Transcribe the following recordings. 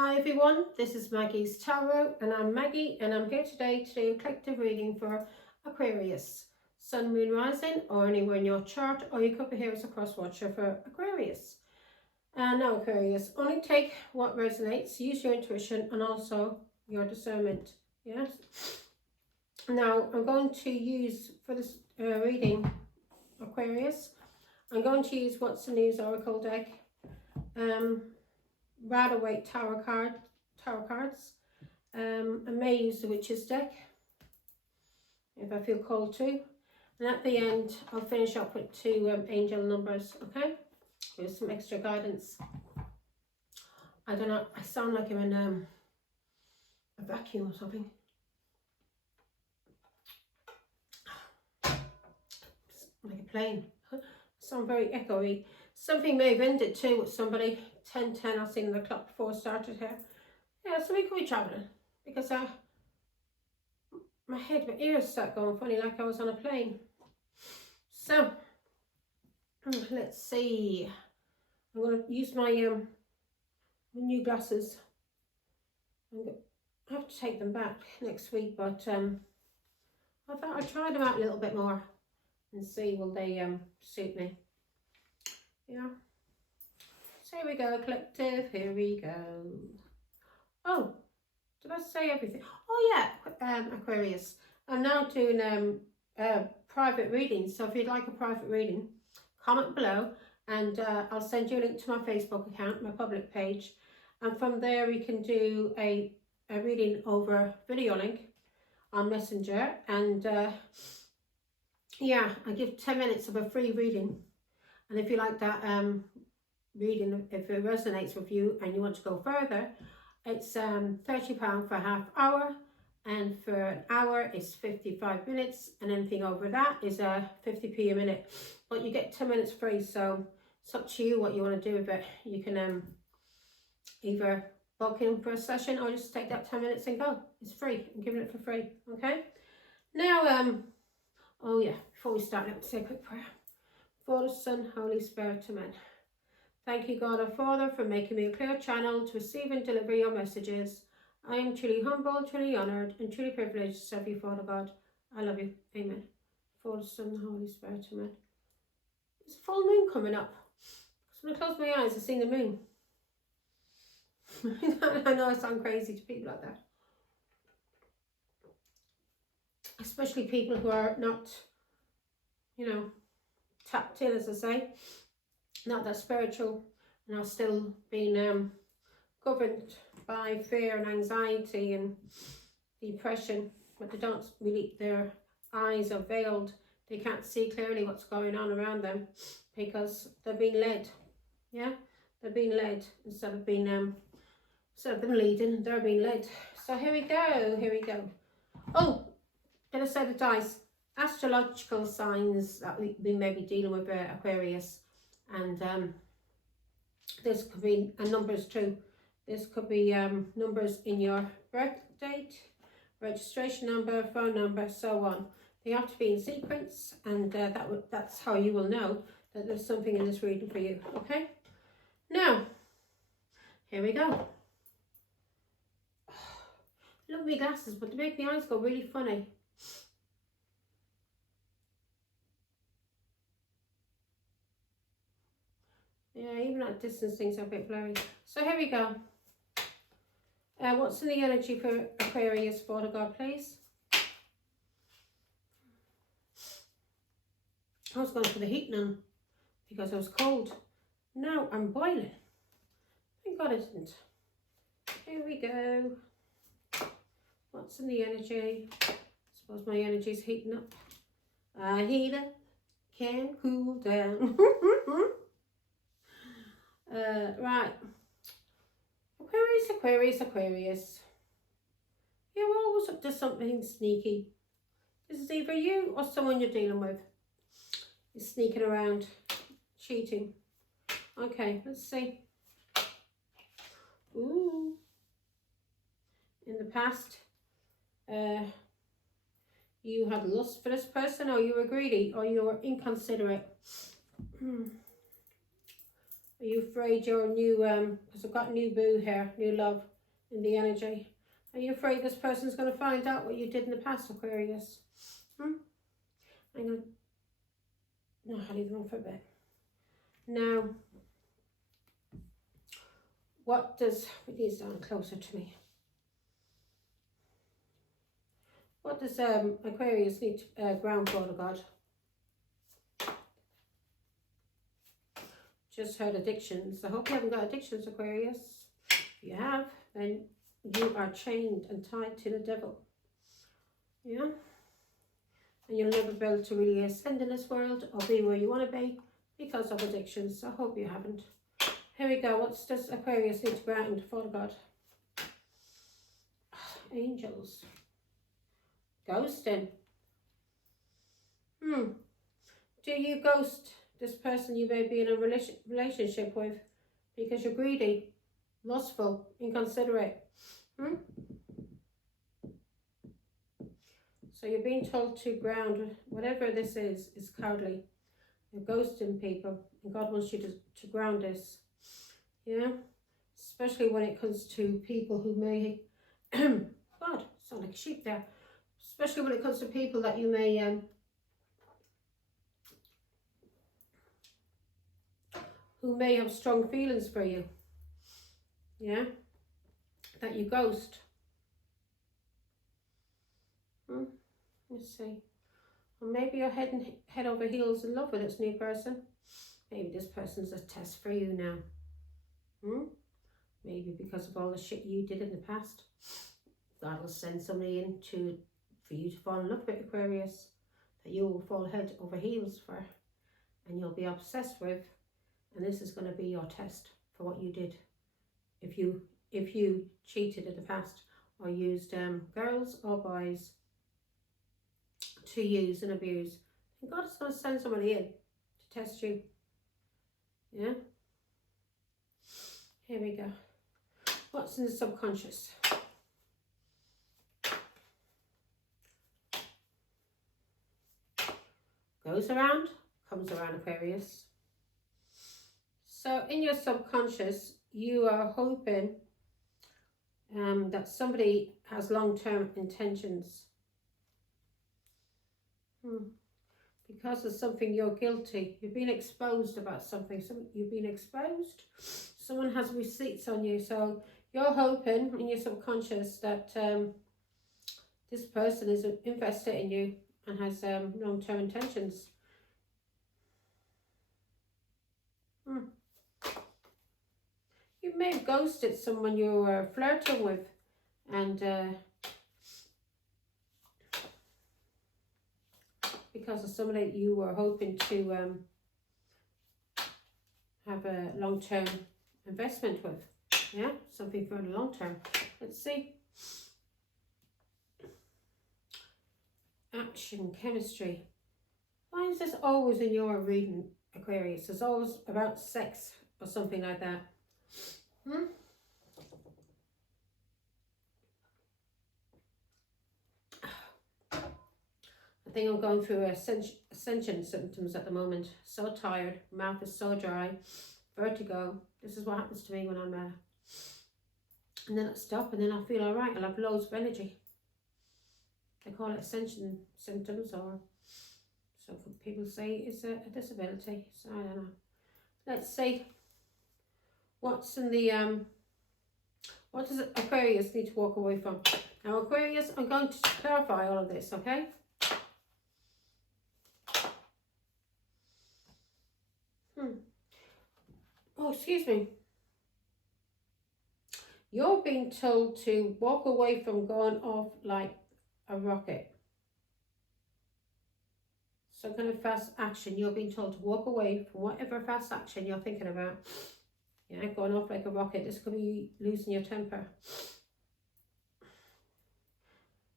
Hi everyone, this is Maggie's Tarot and I'm Maggie and I'm here today to do a collective reading for Aquarius, Sun, Moon, Rising or anywhere in your chart, or you could be here as a cross watcher for Aquarius. Now Aquarius, only take what resonates, use your intuition and also your discernment. Yes. Now I'm going to use for this reading Aquarius, I'm going to use What's the News Oracle deck. Rather weight tarot cards. I may use the Witch's deck if I feel called to, and at the end I'll finish up with two angel numbers, okay, with some extra guidance. I don't know, I sound like I'm in a vacuum or something. Like a plane. I sound very echoey. Something may have ended too with somebody. 10:10, I've seen the clock before I started here. Yeah, somebody could be travelling because my head, my ears start going funny like I was on a plane. So, let's see. I'm going to use my new glasses. I have to take them back next week, but I thought I'd try them out a little bit more and see will they suit me. Yeah. So here we go, collective, here we go. Oh, did I say everything? Oh yeah, Aquarius. I'm now doing private readings, so if you'd like a private reading, comment below and I'll send you a link to my Facebook account, my public page. And from there we can do a reading over video link on Messenger. And yeah, I give 10 minutes of a free reading. And if you like that reading, if it resonates with you and you want to go further, it's £30 for a half hour, and for an hour it's 55 minutes, and anything over that is 50p a minute. But you get 10 minutes free, so it's up to you what you want to do with it. You can either book in for a session or just take that 10 minutes and go. It's free. I'm giving it for free. Okay. Now oh yeah, before we start, let's say a quick prayer. Father, Son, Holy Spirit, amen. Thank you, God our Father, for making me a clear channel to receive and deliver your messages. I am truly humble, truly honoured, and truly privileged to serve you, Father God. I love you. Amen. Father, Son, Holy Spirit, amen. There's a full moon coming up. So when I close my eyes, I see the moon. I know I sound crazy to people like that. Especially people who are not, you know, tapped in, as I say. Not that spiritual, and are still being governed by fear and anxiety and depression, but they don't really, their eyes are veiled, they can't see clearly what's going on around them because they're being led. Yeah, they're being led instead of them leading, they're being led. So here we go. Oh, did I say the dice? Astrological signs that we may be dealing with Aquarius. And this could be numbers too. This could be numbers in your birth date, registration number, phone number, so on. They have to be in sequence, and that's how you will know that there's something in this reading for you. Okay. Now, here we go. Love my glasses, but they make my eyes go really funny. Yeah, even at distance things are a bit blurry. So here we go. What's in the energy for Aquarius, Father God, please? I was going for the heat now because I was cold. Now I'm boiling. Thank God I didn't. Here we go. What's in the energy? I suppose my energy is heating up. I heat up, can cool down. Right. Aquarius. You're always up to something sneaky. This is either you or someone you're dealing with is sneaking around, cheating. Okay, let's see. Ooh. In the past, you had lust for this person, or you were greedy, or you were inconsiderate. Are you afraid your new, because I've got new boo here, new love in the energy. Are you afraid this person's going to find out what you did in the past, Aquarius? I'm going to, no, I'll leave them on for a bit. Now, what does, put these down closer to me. What does Aquarius need to ground for, the God? Just heard addictions. I hope you haven't got addictions, Aquarius. If you have, then you are chained and tied to the devil. Yeah? And you'll never be able to really ascend in this world or be where you want to be because of addictions. I hope you haven't. Here we go. What does Aquarius need to ground for, the God? Angels. Ghosting. Do you ghost this person you may be in a relationship with because you're greedy, lustful, inconsiderate? So you're being told to ground, whatever this is cowardly. You're ghosting people, and God wants you to ground this. Yeah? Especially when it comes to people who may, God, sound like a sheep there. Especially when it comes to people that you may, who may have strong feelings for you. Yeah? That you ghost. Let's see. Or maybe you're head over heels in love with this new person. Maybe this person's a test for you now. Maybe because of all the shit you did in the past. God will send somebody in for you to fall in love with, Aquarius. That you will fall head over heels for. And you'll be obsessed with. And this is going to be your test for what you did. If you cheated in the past or used girls or boys to use and abuse, and God is going to send somebody in to test you. Yeah? Here we go. What's in the subconscious? Goes around, comes around, Aquarius. So in your subconscious, you are hoping that somebody has long-term intentions. Because of something you're guilty. You've been exposed about something. You've been exposed. Someone has receipts on you. So you're hoping in your subconscious that this person is invested in you and has long-term intentions. You may have ghosted someone you were flirting with, and because of somebody you were hoping to have a long-term investment with. Yeah, something for the long term. Let's see. Action, chemistry. Why is this always in your reading, Aquarius? It's always about sex or something like that. I think I'm going through ascension symptoms at the moment. So tired, mouth is so dry, vertigo. This is what happens to me when I'm and then I stop and then I feel alright. I'll have loads of energy. They call it ascension symptoms, or so people say it's a disability. So I don't know. Let's see. What's in the what does Aquarius need to walk away from? Now, Aquarius, I'm going to clarify all of this, okay? Oh, excuse me. You're being told to walk away from going off like a rocket. Some kind of fast action. You're being told to walk away from whatever fast action you're thinking about. Yeah, going off like a rocket. This could be losing your temper.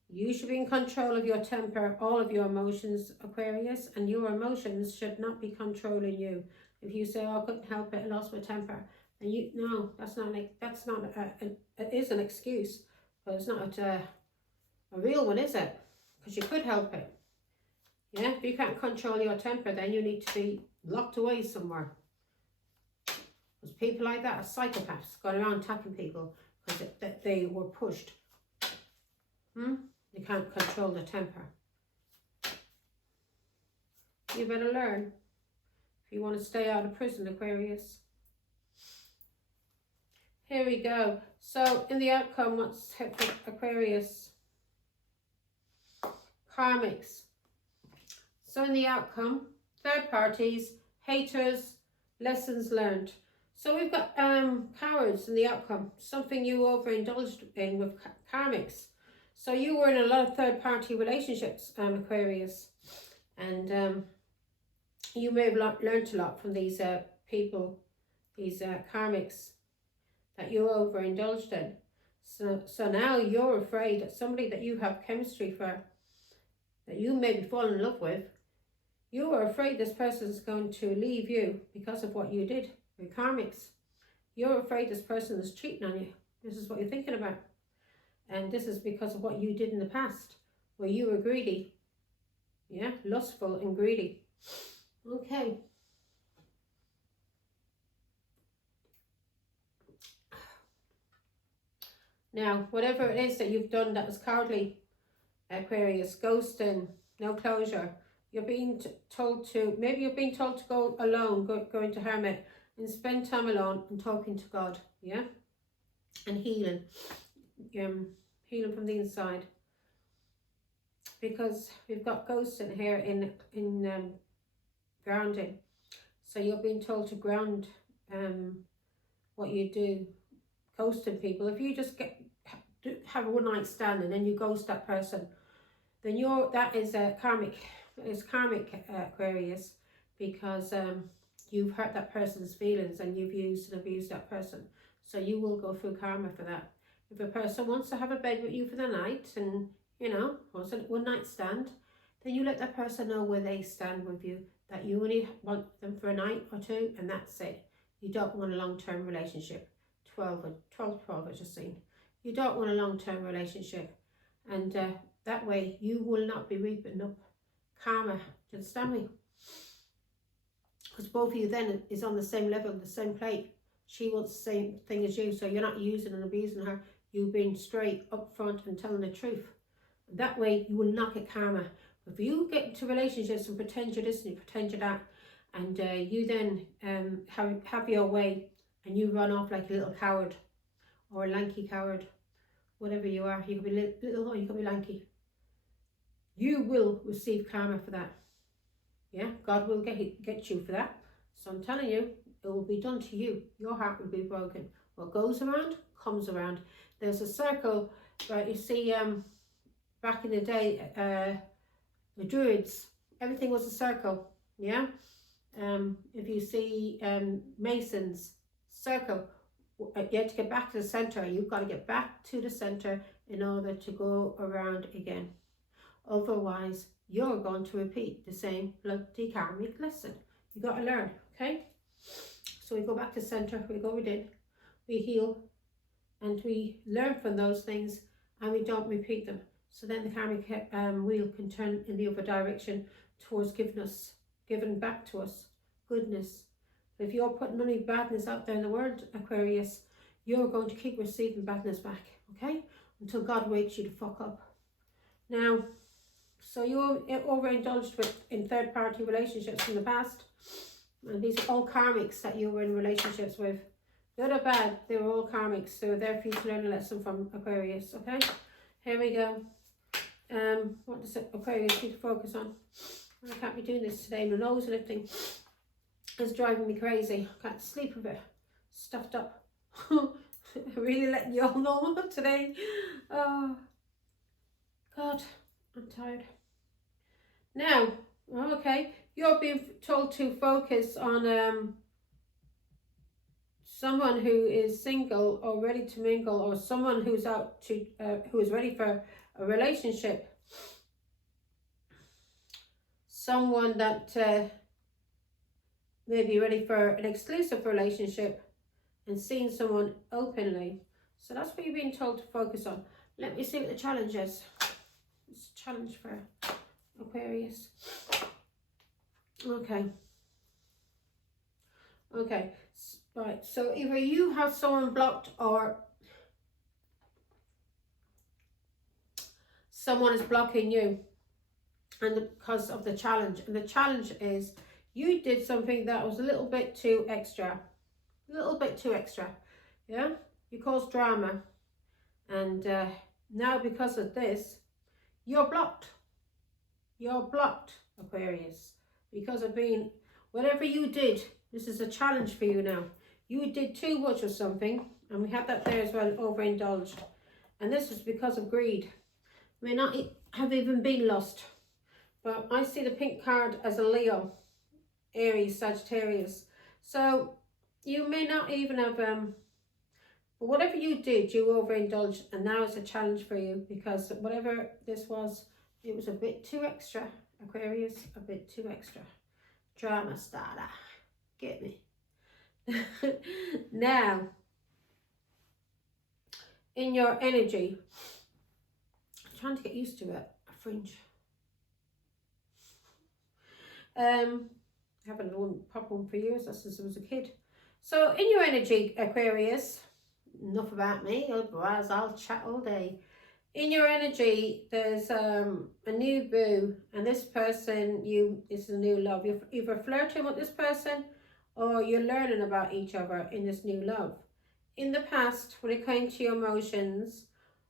You should be in control of your temper, all of your emotions, Aquarius, and your emotions should not be controlling you. If you say, "Oh, I couldn't help it, I lost my temper," and it is an excuse, but it's not a real one, is it? Because you could help it. Yeah, if you can't control your temper, then you need to be locked away somewhere. Because people like that are psychopaths, going around attacking people because they were pushed. They can't control their temper. You better learn if you want to stay out of prison, Aquarius. Here we go. So in the outcome, what's for Aquarius? Karmics. So in the outcome, third parties, haters, lessons learned. So we've got cowards in the outcome. Something you overindulged in with karmics. So you were in a lot of third party relationships, Aquarius. And you may have learned a lot from these people, these karmics that you overindulged in. So now you're afraid that somebody that you have chemistry for, that you maybe fall in love with, you are afraid this person is going to leave you because of what you did with karmics. You're afraid this person is cheating on you. This is what you're thinking about. And this is because of what you did in the past, where you were greedy. Yeah, lustful and greedy. Okay. Now, whatever it is that you've done that was cowardly, Aquarius, ghosting, no closure, you're being told to, maybe you're being told to go alone, go into hermit and spend time alone and talking to God, yeah? And healing, healing from the inside. Because we've got ghosting here in grounding. So you're being told to ground what you do, ghosting people. If you just have a one night stand and then you ghost that person, then that is a karmic. It's karmic, Aquarius, because you've hurt that person's feelings and you've used and abused that person. So you will go through karma for that. If a person wants to have a bed with you for the night and, you know, wants a one night stand, then you let that person know where they stand with you, that you only want them for a night or two and that's it. You don't want a long-term relationship. 12 I just seen. You don't want a long-term relationship, and that way you will not be reaping up karma. Do you understand me? Because both of you then is on the same level, the same plate. She wants the same thing as you, so you're not using and abusing her. You've been straight up front and telling the truth. That way you will not get karma. If you get into relationships and pretend you're this and you pretend you're that, and you then have your way and you run off like a little coward or a lanky coward, whatever you are, you could be little or you could be lanky, you will receive karma for that. Yeah, God will get you for that. So I'm telling you, it will be done to you. Your heart will be broken. What goes around comes around. There's a circle, right? You see, back in the day, the Druids, everything was a circle. Yeah. If you see Masons, circle, you have to get back to the center. You've got to get back to the center in order to go around again. Otherwise, you're going to repeat the same bloody karmic lesson. You got to learn, okay? So we go back to center, we go within, we heal, and we learn from those things, and we don't repeat them. So then the karmic wheel can turn in the other direction towards giving back to us goodness. If you're putting any badness out there in the world, Aquarius, you're going to keep receiving badness back, okay? Until God wakes you to fuck up. Now, so you're overindulged in third-party relationships in the past. And these are all karmics that you were in relationships with. Good or bad, they were all karmics. They were there for you to learn a lesson from, Aquarius, okay? Here we go. What does Aquarius need to focus on? I can't be doing this today. My nose lifting is driving me crazy. I can't sleep a bit. Stuffed up. Really letting you all know today. Oh, God, I'm tired. Now, okay, you're being told to focus on someone who is single or ready to mingle, or someone who's out to who is ready for a relationship. Someone that may be ready for an exclusive relationship and seeing someone openly. So that's what you're being told to focus on. Let me see what the challenge is. It's a challenge for Aquarius. Okay. Right, so either you have someone blocked or someone is blocking you, and because of the challenge. And the challenge is you did something that was a little bit too extra. A little bit too extra. Yeah? You caused drama. And now because of this, you're blocked. You're blocked, Aquarius. Because of being, whatever you did, this is a challenge for you now. You did too much of something, and we had that there as well, overindulged. And this was because of greed. May not have even been lost. But I see the pink card as a Leo, Aries, Sagittarius. So you may not even have, but whatever you did, you overindulged. And now it's a challenge for you, because whatever this was, it was a bit too extra, Aquarius, a bit too extra. Drama starter. Get me? Now, in your energy, I'm trying to get used to it, a fringe. I haven't had pop one for years, that's since I was a kid. So in your energy, Aquarius, enough about me, otherwise I'll chat all day. In your energy, there's a new boo, and this person is a new love. You're either flirting with this person or you're learning about each other in this new love. In the past, when it came to your emotions,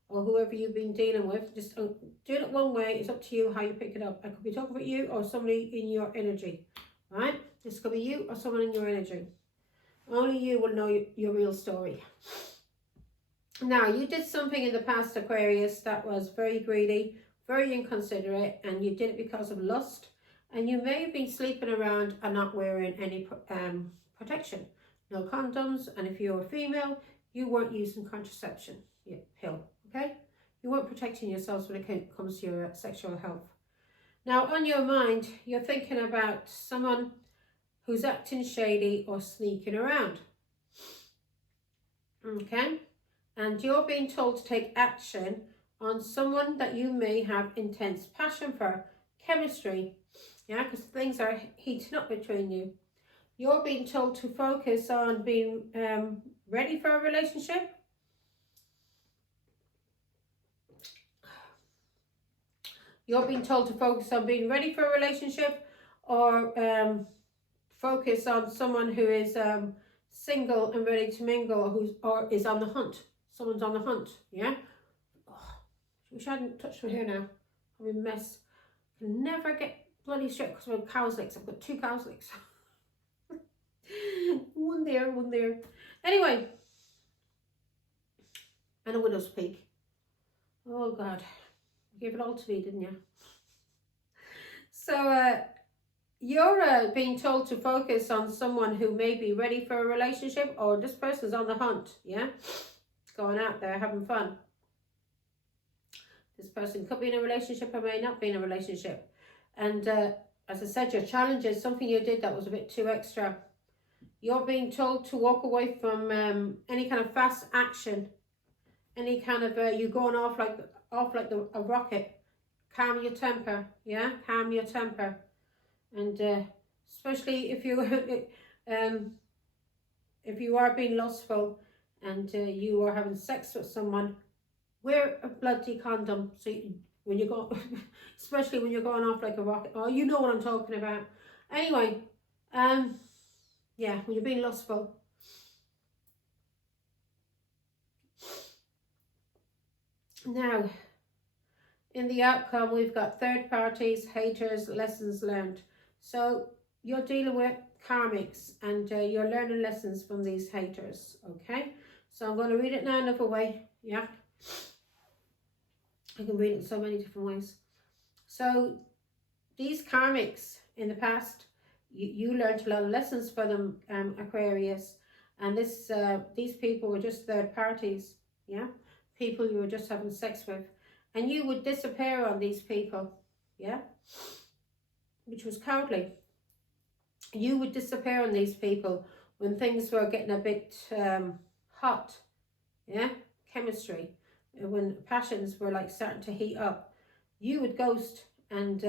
or whoever you've been dealing with, just do it one way. It's up to you how you pick it up. I could be talking about you or somebody in your energy, right? This could be you or someone in your energy. Only you will know your real story. Now, you did something in the past, Aquarius, that was very greedy, very inconsiderate, and you did it because of lust. And you may have been sleeping around and not wearing any protection. No condoms, and if you're a female, you weren't using contraception pill, okay? You weren't protecting yourselves when it comes to your sexual health. Now, on your mind, you're thinking about someone who's acting shady or sneaking around, okay? And you're being told to take action on someone that you may have intense passion for, chemistry, yeah, because things are heating up between you. You're being told to focus on being ready for a relationship. You're being told to focus on being ready for a relationship, or focus on someone who is single and ready to mingle, or is on the hunt. Someone's on the hunt, yeah? Oh, I wish I hadn't touched my hair now. I'm a mess. I can never get bloody straight because of cow's legs. I've got 2 cow's legs. One there, one there. Anyway. And a widow's peak. Oh, God. You gave it all to me, didn't you? So, you're being told to focus on someone who may be ready for a relationship, or this person's on the hunt, yeah? Going out there having fun. This person could be in a relationship or may not be in a relationship. And as I said, your challenge is something you did that was a bit too extra. You're being told to walk away from any kind of fast action, any kind of you going off like a rocket. Calm your temper, yeah, calm your temper, and especially if you are being lustful and you are having sex with someone, wear a bloody condom. So when you go, especially when you're going off like a rocket, oh, you know what I'm talking about. Anyway, yeah, when you're being lustful. Now, in the outcome, we've got third parties, haters, lessons learned. So you're dealing with karmics, and you're learning lessons from these haters, okay? So I'm going to read it now another way, yeah? I can read it in so many different ways. So these karmics in the past, you learned a lot of lessons for them, Aquarius. And these people were just third parties, yeah? People you were just having sex with. And you would disappear on these people, yeah? Which was cowardly. You would disappear on these people when things were getting a bit hot, yeah? Chemistry. When passions were like starting to heat up. You would ghost, and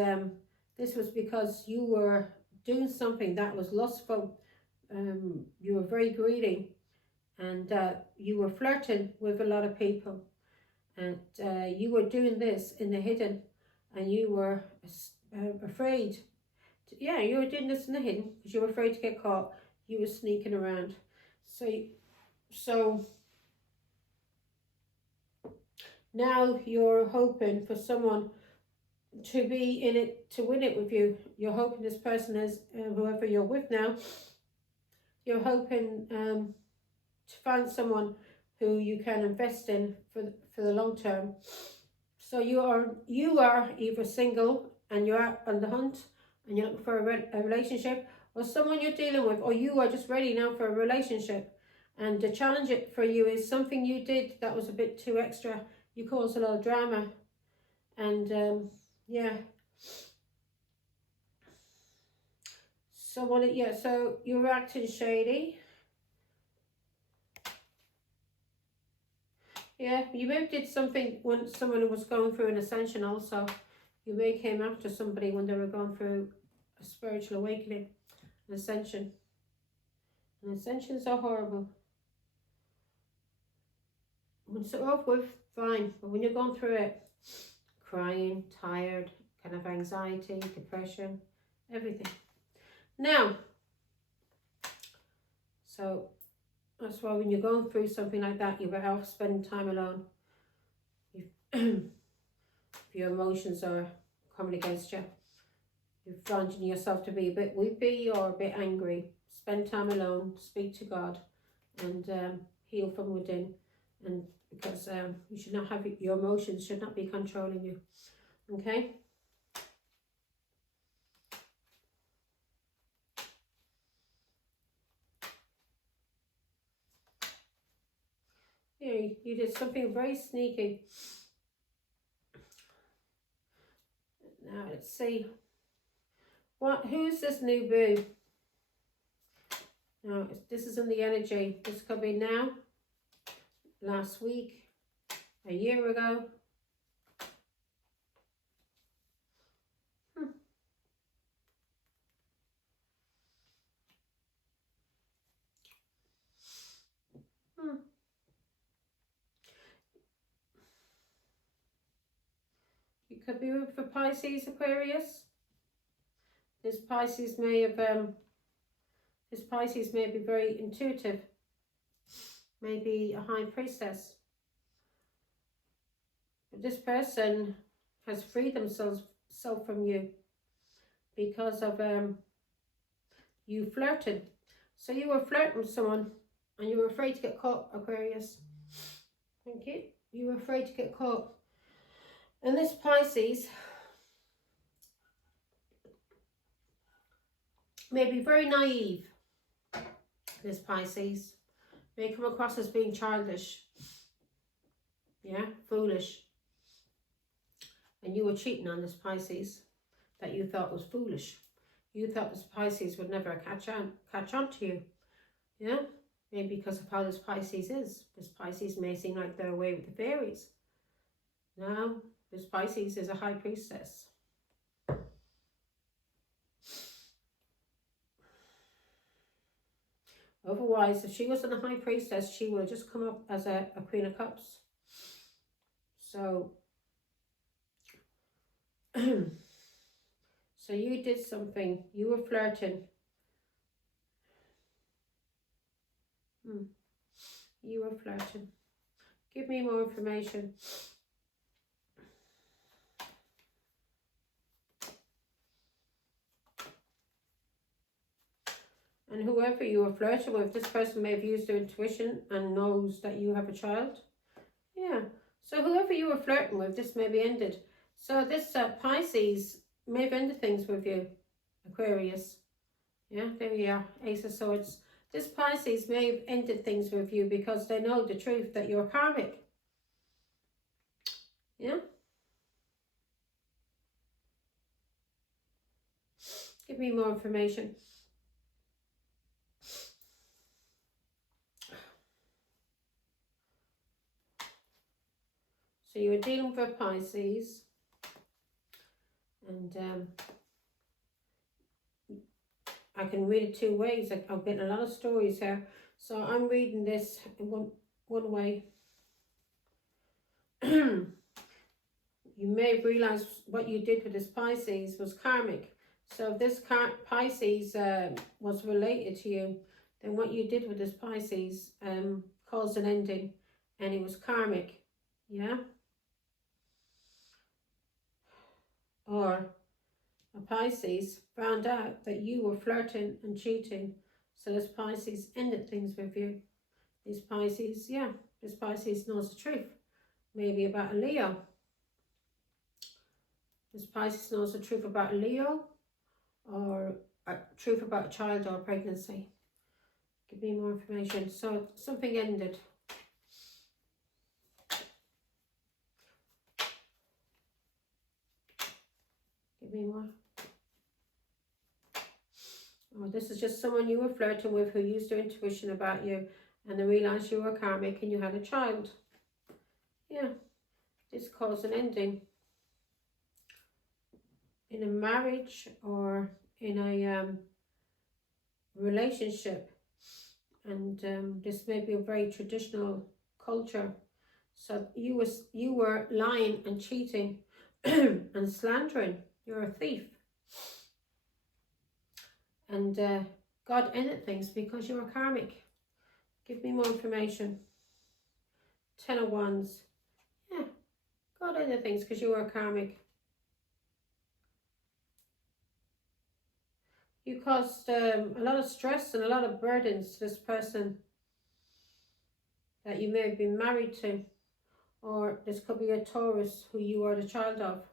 this was because you were doing something that was lustful, you were very greedy, and you were flirting with a lot of people, and you were doing this in the hidden, and you were afraid. Yeah, you were doing this in the hidden because you were afraid to get caught. You were sneaking around. So now you're hoping for someone to be in it, to win it with you. You're hoping this person is, whoever you're with now, you're hoping to find someone who you can invest in for the long term. So you are either single and you're out on the hunt and you're looking for a relationship, or someone you're dealing with, or you are just ready now for a relationship. And the challenge it for you is something you did that was a bit too extra. You caused a lot of drama, and yeah. So you're acting shady. Yeah, you may have did something when someone was going through an ascension also. You may came after somebody when they were going through a spiritual awakening, an ascension. And ascensions are horrible. When it's over with, fine. But when you're going through it, crying, tired, kind of anxiety, depression, everything. Now, so that's why when you're going through something like that, you're better off spending time alone. If your emotions are coming against you, you're finding yourself to be a bit weepy or a bit angry, spend time alone, speak to God, and heal from within. And because you should not have, your emotions should not be controlling you. Okay? Yeah, you did something very sneaky. Now let's see. Who's this new boo? Now this is in the energy. This could be now, last week, a year ago. You could be for Pisces, Aquarius. This Pisces may be very intuitive. Maybe a high priestess. But this person has freed themselves from you because of you flirted. So you were flirting with someone and you were afraid to get caught, Aquarius. Thank you. You were afraid to get caught. And this Pisces may be very naive. This Pisces may come across as being childish. Yeah, foolish. And you were cheating on this Pisces that you thought was foolish. You thought this Pisces would never catch on to you. Yeah, maybe because of how this Pisces is. This Pisces may seem like they're away with the fairies. No, this Pisces is a high priestess. Otherwise, if she wasn't a high priestess, she would have just come up as a Queen of Cups. So, so you did something. You were flirting. You were flirting. Give me more information. And whoever you were flirting with, this person may have used their intuition and knows that you have a child. Yeah. So whoever you were flirting with, this may be ended. So this Pisces may have ended things with you, Aquarius. Yeah, there we are, Ace of Swords. This Pisces may have ended things with you because they know the truth that you're karmic. Yeah. Give me more information. So you were dealing with a Pisces, and I can read it two ways. I'm getting a lot of stories here. So I'm reading this in one way. You may have realized what you did with this Pisces was karmic. So if this Pisces was related to you, then what you did with this Pisces caused an ending, and it was karmic. Yeah? Or a Pisces found out that you were flirting and cheating, so this Pisces ended things with you. This Pisces, this Pisces knows the truth. Maybe about a Leo. This Pisces knows the truth about a Leo, or a truth about a child or pregnancy. Give me more information. So something ended. Give me more. Oh, this is just someone you were flirting with who used their intuition about you, and they realised you were karmic and you had a child. Yeah, this caused an ending. In a marriage or in a relationship. And this may be a very traditional culture. So you were lying and cheating and slandering. You're a thief. And God ended things because you were karmic. Give me more information. 10 of Wands. Yeah, God ended things because you were karmic. You caused a lot of stress and a lot of burdens to this person that you may have been married to. Or this could be a Taurus who you are the child of.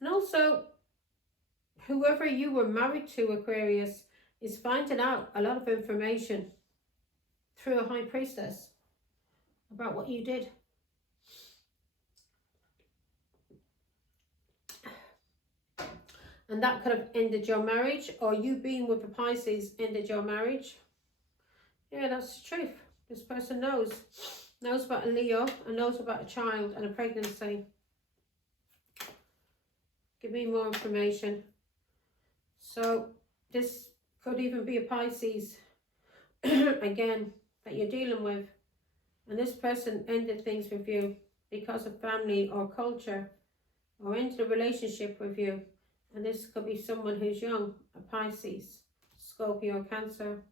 And also, whoever you were married to, Aquarius, is finding out a lot of information through a high priestess about what you did. And that could have ended your marriage, or you being with a Pisces ended your marriage. Yeah, that's the truth. This person knows about a Leo and knows about a child and a pregnancy. Give me more information. So this could even be a Pisces again that you're dealing with, and this person ended things with you because of family or culture, or ended a relationship with you. And this could be someone who's young, a Pisces, Scorpio, Cancer.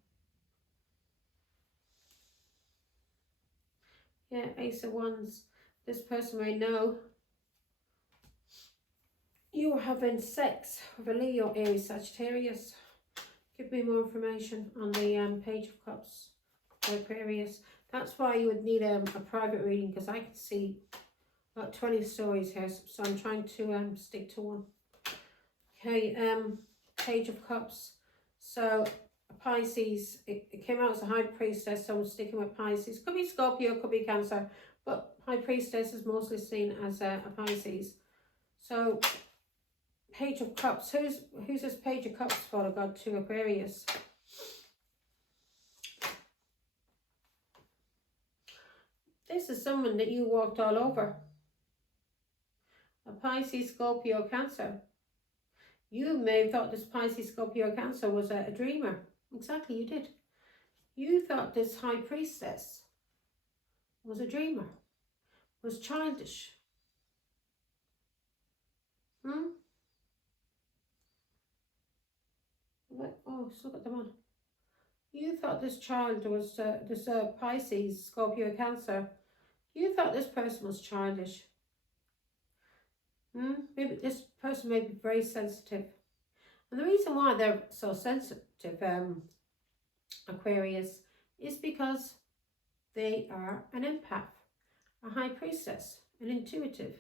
Yeah, Ace of Wands. This person may know you are having sex with a Leo, Aries, Sagittarius. Give me more information on the Page of Cups, Aquarius. That's why you would need a private reading, because I can see about 20 stories here, so I'm trying to stick to one. Okay, Page of Cups. So Pisces, it came out as a High Priestess, so I'm sticking with Pisces. Could be Scorpio, could be Cancer, but High Priestess is mostly seen as a Pisces. So Page of Cups. Who's this Page of Cups for? God, to Aquarius. This is someone that you walked all over. A Pisces, Scorpio, Cancer. You may have thought this Pisces, Scorpio, Cancer was a dreamer. Exactly, you did. You thought this High Priestess was a dreamer, was childish. Oh, so look at them on. You thought this child was, this Pisces, Scorpio, Cancer. You thought this person was childish. Maybe this person may be very sensitive. And the reason why they're so sensitive, Aquarius, is because they are an empath, a High Priestess, an intuitive.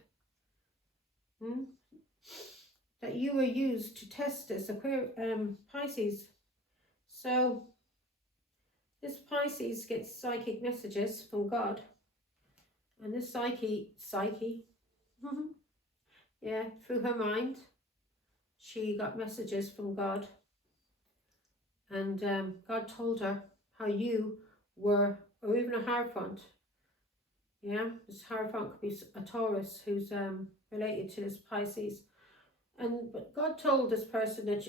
That you were used to test this Pisces. So this Pisces gets psychic messages from God, and this psyche, yeah, through her mind, she got messages from God, and God told her how you were, or even a Hierophant, Yeah, this Hierophant could be a Taurus who's related to this Pisces. But God told this person that,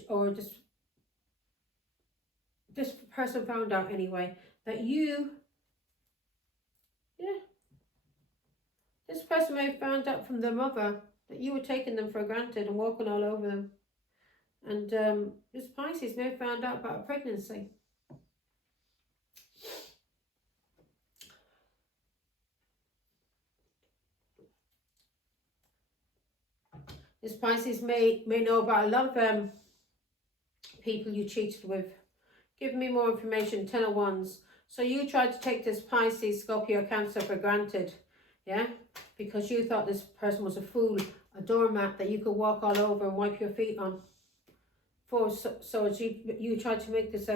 this person found out anyway, that this person may have found out from their mother that you were taking them for granted and walking all over them. And this Pisces may have found out about a pregnancy. This Pisces may know about a lot of people you cheated with. Give me more information. 10 of Wands. So you tried to take this Pisces, Scorpio, Cancer for granted. Yeah? Because you thought this person was a fool, a doormat that you could walk all over and wipe your feet on. So you tried to make this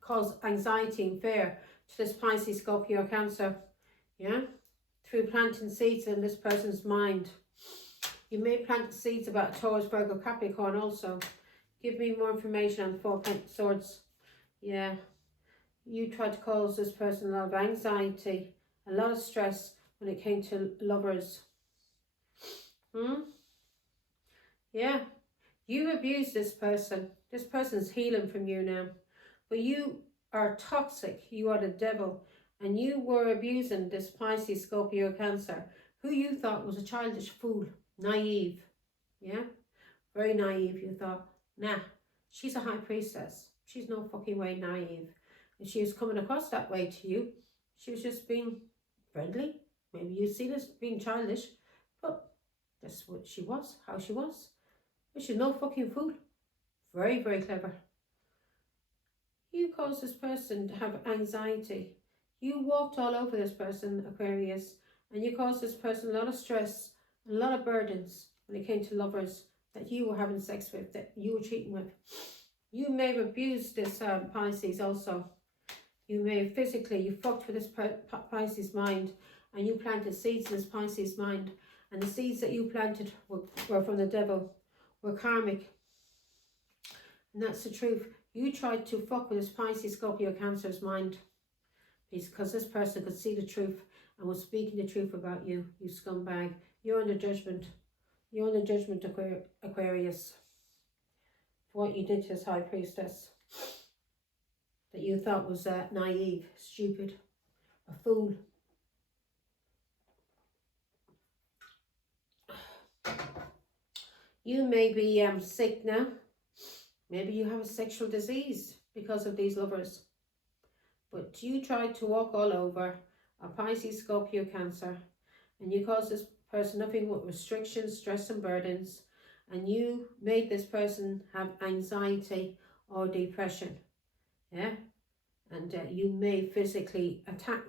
cause anxiety and fear to this Pisces, Scorpio, Cancer. Yeah? Through planting seeds in this person's mind. You may plant seeds about Taurus, Virgo, Capricorn also. Give me more information on 4 Swords. Yeah. You tried to cause this person a lot of anxiety, a lot of stress when it came to lovers. Yeah. You abused this person. This person's healing from you now. But you are toxic. You are the devil. And you were abusing this Pisces, Scorpio, Cancer, who you thought was a childish fool. Naive. Yeah? Very naive. You thought, nah, she's a high priestess. She's no fucking way naive. And she was coming across that way to you. She was just being friendly. Maybe you see this being childish. But that's what she was. How she was. But she's no fucking fool. Very, very clever. You caused this person to have anxiety. You walked all over this person, Aquarius. And you caused this person a lot of stress. A lot of burdens when it came to lovers that you were having sex with, that you were cheating with. You may have abused this Pisces also. You may have physically, you fucked with this Pisces mind and you planted seeds in this Pisces mind. And the seeds that you planted were from the devil, were karmic. And that's the truth. You tried to fuck with this Pisces, Scorpio, Cancer's mind because this person could see the truth and was speaking the truth about you, you scumbag. You're under judgment. You're under judgment, Aquarius, for what you did to this high priestess that you thought was naive, stupid, a fool. You may be sick now. Maybe you have a sexual disease because of these lovers. But you tried to walk all over a Pisces, Scorpio, Cancer, and you caused this person nothing but restrictions, stress and burdens, and you made this person have anxiety or depression. Yeah? And you may physically attack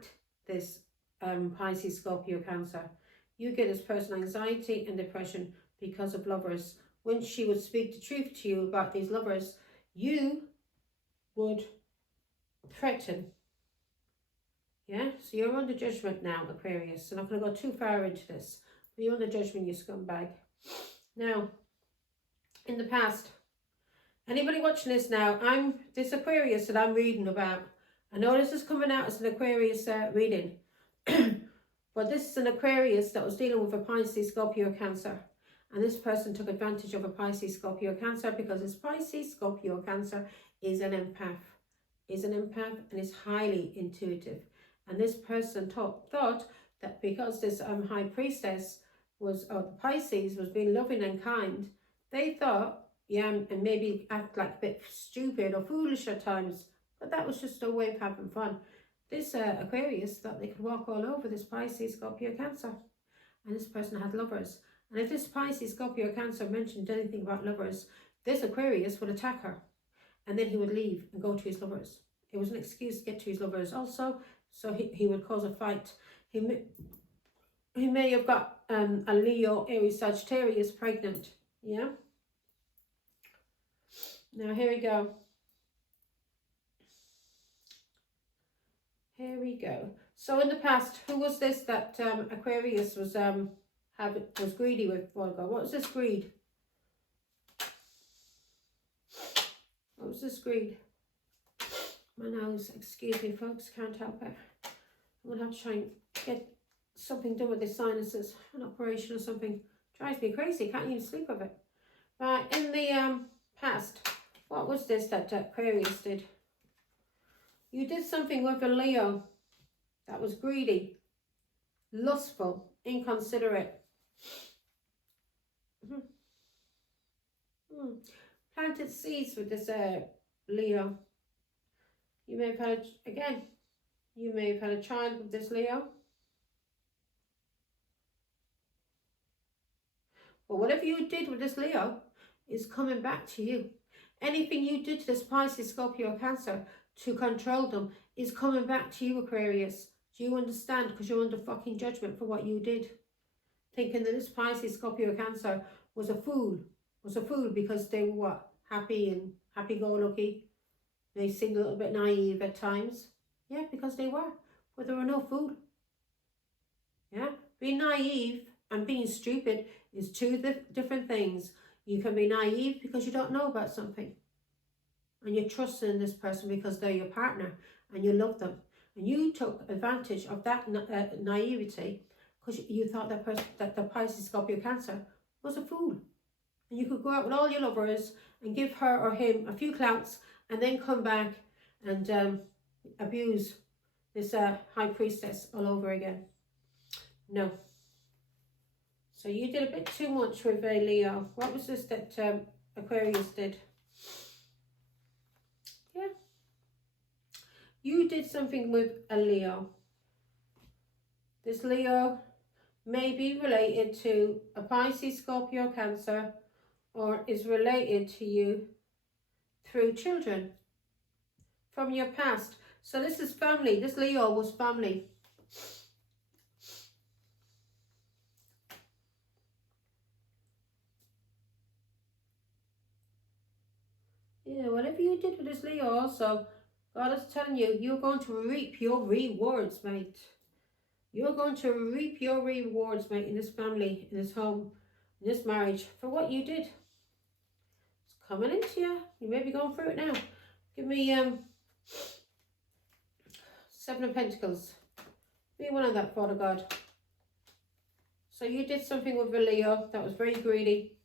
this Pisces, Scorpio, Cancer. You get this person anxiety and depression because of lovers. When she would speak the truth to you about these lovers, you would threaten. Yeah, so you're under judgment now, Aquarius. I'm not going to go too far into this. But you're under judgment, you scumbag. Now, in the past, anybody watching this now, I'm this Aquarius that I'm reading about. I know this is coming out as an Aquarius reading. But this is an Aquarius that was dealing with a Pisces, Scorpio, Cancer. And this person took advantage of a Pisces, Scorpio, Cancer because this Pisces, Scorpio, Cancer is an empath. Is an empath and is highly intuitive. And this person thought that because this high priestess was, or the Pisces, was being loving and kind, they thought, yeah, and maybe act like a bit stupid or foolish at times, but that was just a way of having fun. This Aquarius thought they could walk all over this Pisces, Scorpio, Cancer. And this person had lovers. And if this Pisces, Scorpio, Cancer mentioned anything about lovers, this Aquarius would attack her. And then he would leave and go to his lovers. It was an excuse to get to his lovers also. So he would cause a fight. He may have got a Leo, Aries, Sagittarius pregnant. Yeah? Now here we go. Here we go. So in the past, who was this that Aquarius was greedy with? What was this greed? What was this greed? My nose, excuse me folks, can't help it. I'm going to have to try and get something done with the sinuses, an operation or something. Drives me crazy, can't even sleep with it. Right, in the past, what was this that Aquarius did? You did something with a Leo that was greedy, lustful, inconsiderate. Planted seeds with this Leo. You may have had, again, you may have had a child with this Leo. But whatever you did with this Leo is coming back to you. Anything you did to this Pisces, Scorpio, Cancer to control them is coming back to you, Aquarius. Do you understand? Because you're under fucking judgment for what you did. Thinking that this Pisces, Scorpio, Cancer was a fool. Was a fool because they were what? Happy and happy-go-lucky. They seemed a little bit naive at times. Yeah, because they were. But they were no fool. Yeah? Being naive and being stupid is two different things. You can be naive because you don't know about something. And you're trusting this person because they're your partner and you love them. And you took advantage of that naivety because you thought that the Pisces, Scorpio, Cancer was a fool. And you could go out with all your lovers and give her or him a few clouts and then come back and abuse this high priestess all over again. No. So you did a bit too much with Leo. What was this that Aquarius did? Yeah. You did something with a Leo. This Leo may be related to a Pisces, Scorpio, Cancer, or is related to you through children from your past. So this is family. This Leo was family. Yeah, whatever you did with this Leo also, God is telling you, you're going to reap your rewards, mate. You're going to reap your rewards, mate, in this family, in this home, in this marriage, for what you did. It's coming into you. You may be going through it now. Give me Seven of Pentacles. Be one of that, Father God. So you did something with a Leo that was very greedy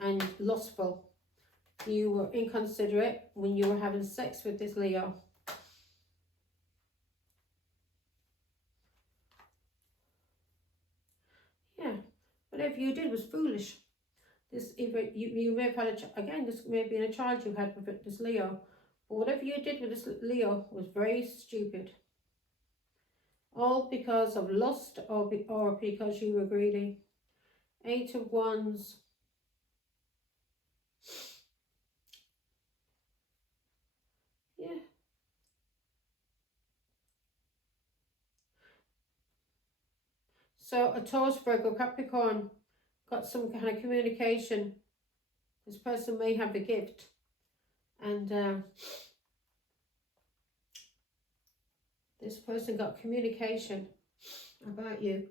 and lustful. You were inconsiderate when you were having sex with this Leo. Yeah, whatever you did was foolish. This either you may have had again. This may have been a child you had with this Leo, but whatever you did with this Leo was very stupid. All because of lust or because you were greedy. Eight of Wands. Yeah. So a Taurus, Virgo, Capricorn got some kind of communication. This person may have a gift. And this person got communication about you.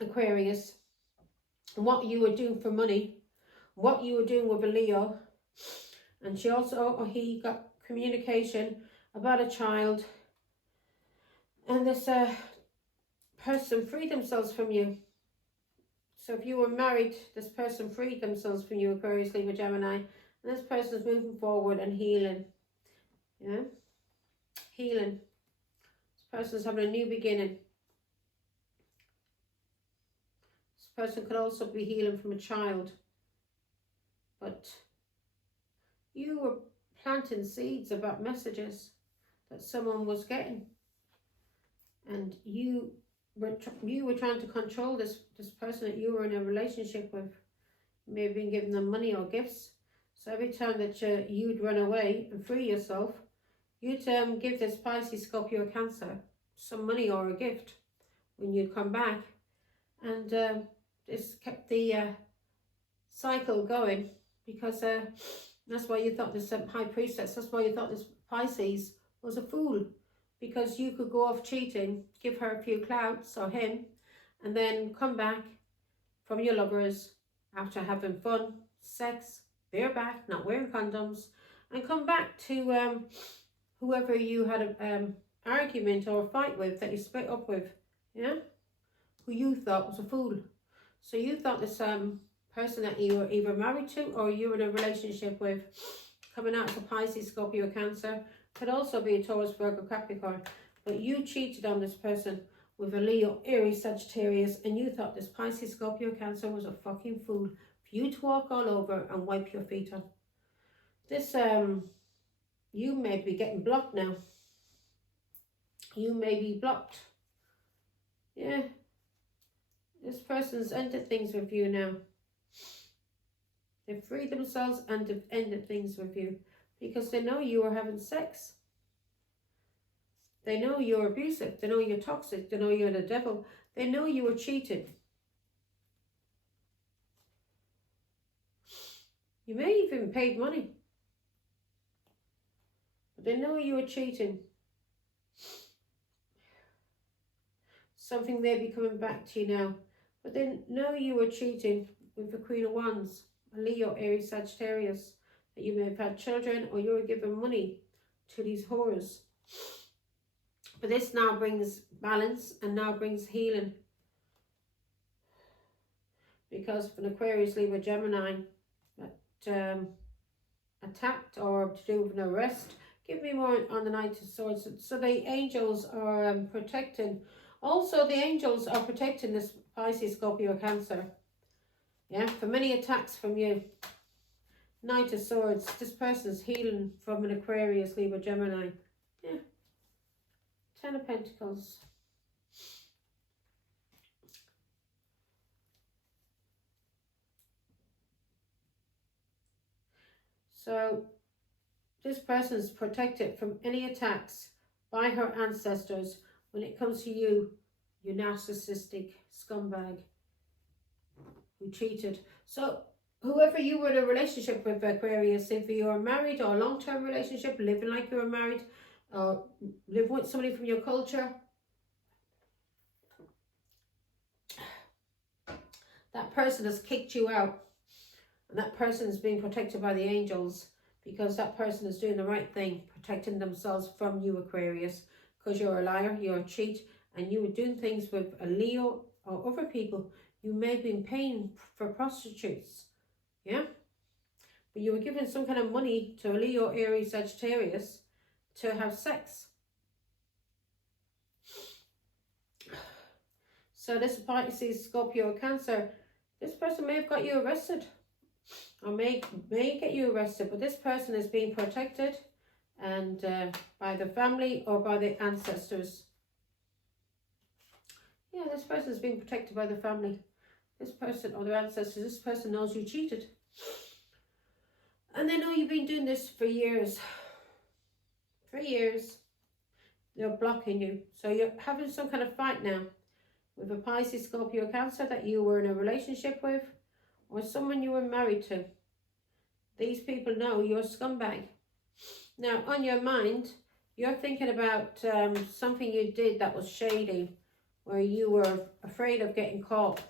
Aquarius. What you were doing for money. What you were doing with a Leo. And she also, or he got communication about a child. And this person freed themselves from you. So if you were married, this person freed themselves from you, Aquarius, Libra, Gemini. And this person's moving forward and healing. Yeah? Healing. This person's having a new beginning. This person could also be healing from a child. But you were planting seeds about messages that someone was getting. And you were trying to control this person that you were in a relationship with. You may have been giving them money or gifts. So every time that you'd run away and free yourself, you'd give this Pisces, Scorpio, Cancer some money or a gift when you'd come back. And this kept the cycle going, because that's why you thought this high priestess, that's why you thought this Pisces was a fool. Because you could go off cheating, give her a few clouts or him, and then come back from your lovers after having fun, sex, bareback, not wearing condoms, and come back to whoever you had argument or a fight with, that you split up with, yeah, who you thought was a fool. So you thought this person that you were either married to or you were in a relationship with, coming out as a Pisces, Scorpio, Cancer, could also be a Taurus, Virgo, Capricorn, but you cheated on this person with a Leo, Aries, Sagittarius, and you thought this Pisces, Scorpio, Cancer was a fucking fool for you to walk all over and wipe your feet on. This, you may be getting blocked now. You may be blocked. Yeah. This person's ended things with you now. They've freed themselves and have ended things with you because they know you are having sex. They know you're abusive. They know you're toxic. They know you're the devil. They know you were cheated. You may even paid money. But they know you were cheating. Something may be coming back to you now. But they know you were cheating with the Queen of Wands, a Leo, Aries, Sagittarius. That you may have had children or you were giving money to these whores. But this now brings balance and now brings healing. Because for an Aquarius, Libra, Gemini that attacked or to do with an arrest. Give me more on the Knight of Swords. So the angels are protecting. Also, the angels are protecting this Pisces, Scorpio, Cancer. Yeah, for many attacks from you. Knight of Swords. This person's healing from an Aquarius, Libra, Gemini. Yeah. 10 of Pentacles. So, this person's protected from any attacks by her ancestors when it comes to you, you narcissistic scumbag who cheated. So, whoever you were in a relationship with, Aquarius, if you are married or a long-term relationship, living like you were married, or live with somebody from your culture, that person has kicked you out. And that person is being protected by the angels because that person is doing the right thing, protecting themselves from you, Aquarius, because you're a liar, you're a cheat, and you were doing things with a Leo or other people. You may have been paying for prostitutes, yeah? But you were giving some kind of money to a Leo, Aries, Sagittarius to have sex. So this Pisces, Scorpio, Cancer, this person may have got you arrested. Or may get you arrested, but this person is being protected and by the family or by the ancestors. Yeah, this person is being protected by the family. This person or their ancestors, this person knows you cheated. And they know you've been doing this for years. For years. They're blocking you. So you're having some kind of fight now with a Pisces, Scorpio, Cancer that you were in a relationship with, or someone you were married to. These people know you're a scumbag. Now, on your mind, you're thinking about something you did that was shady, where you were afraid of getting caught.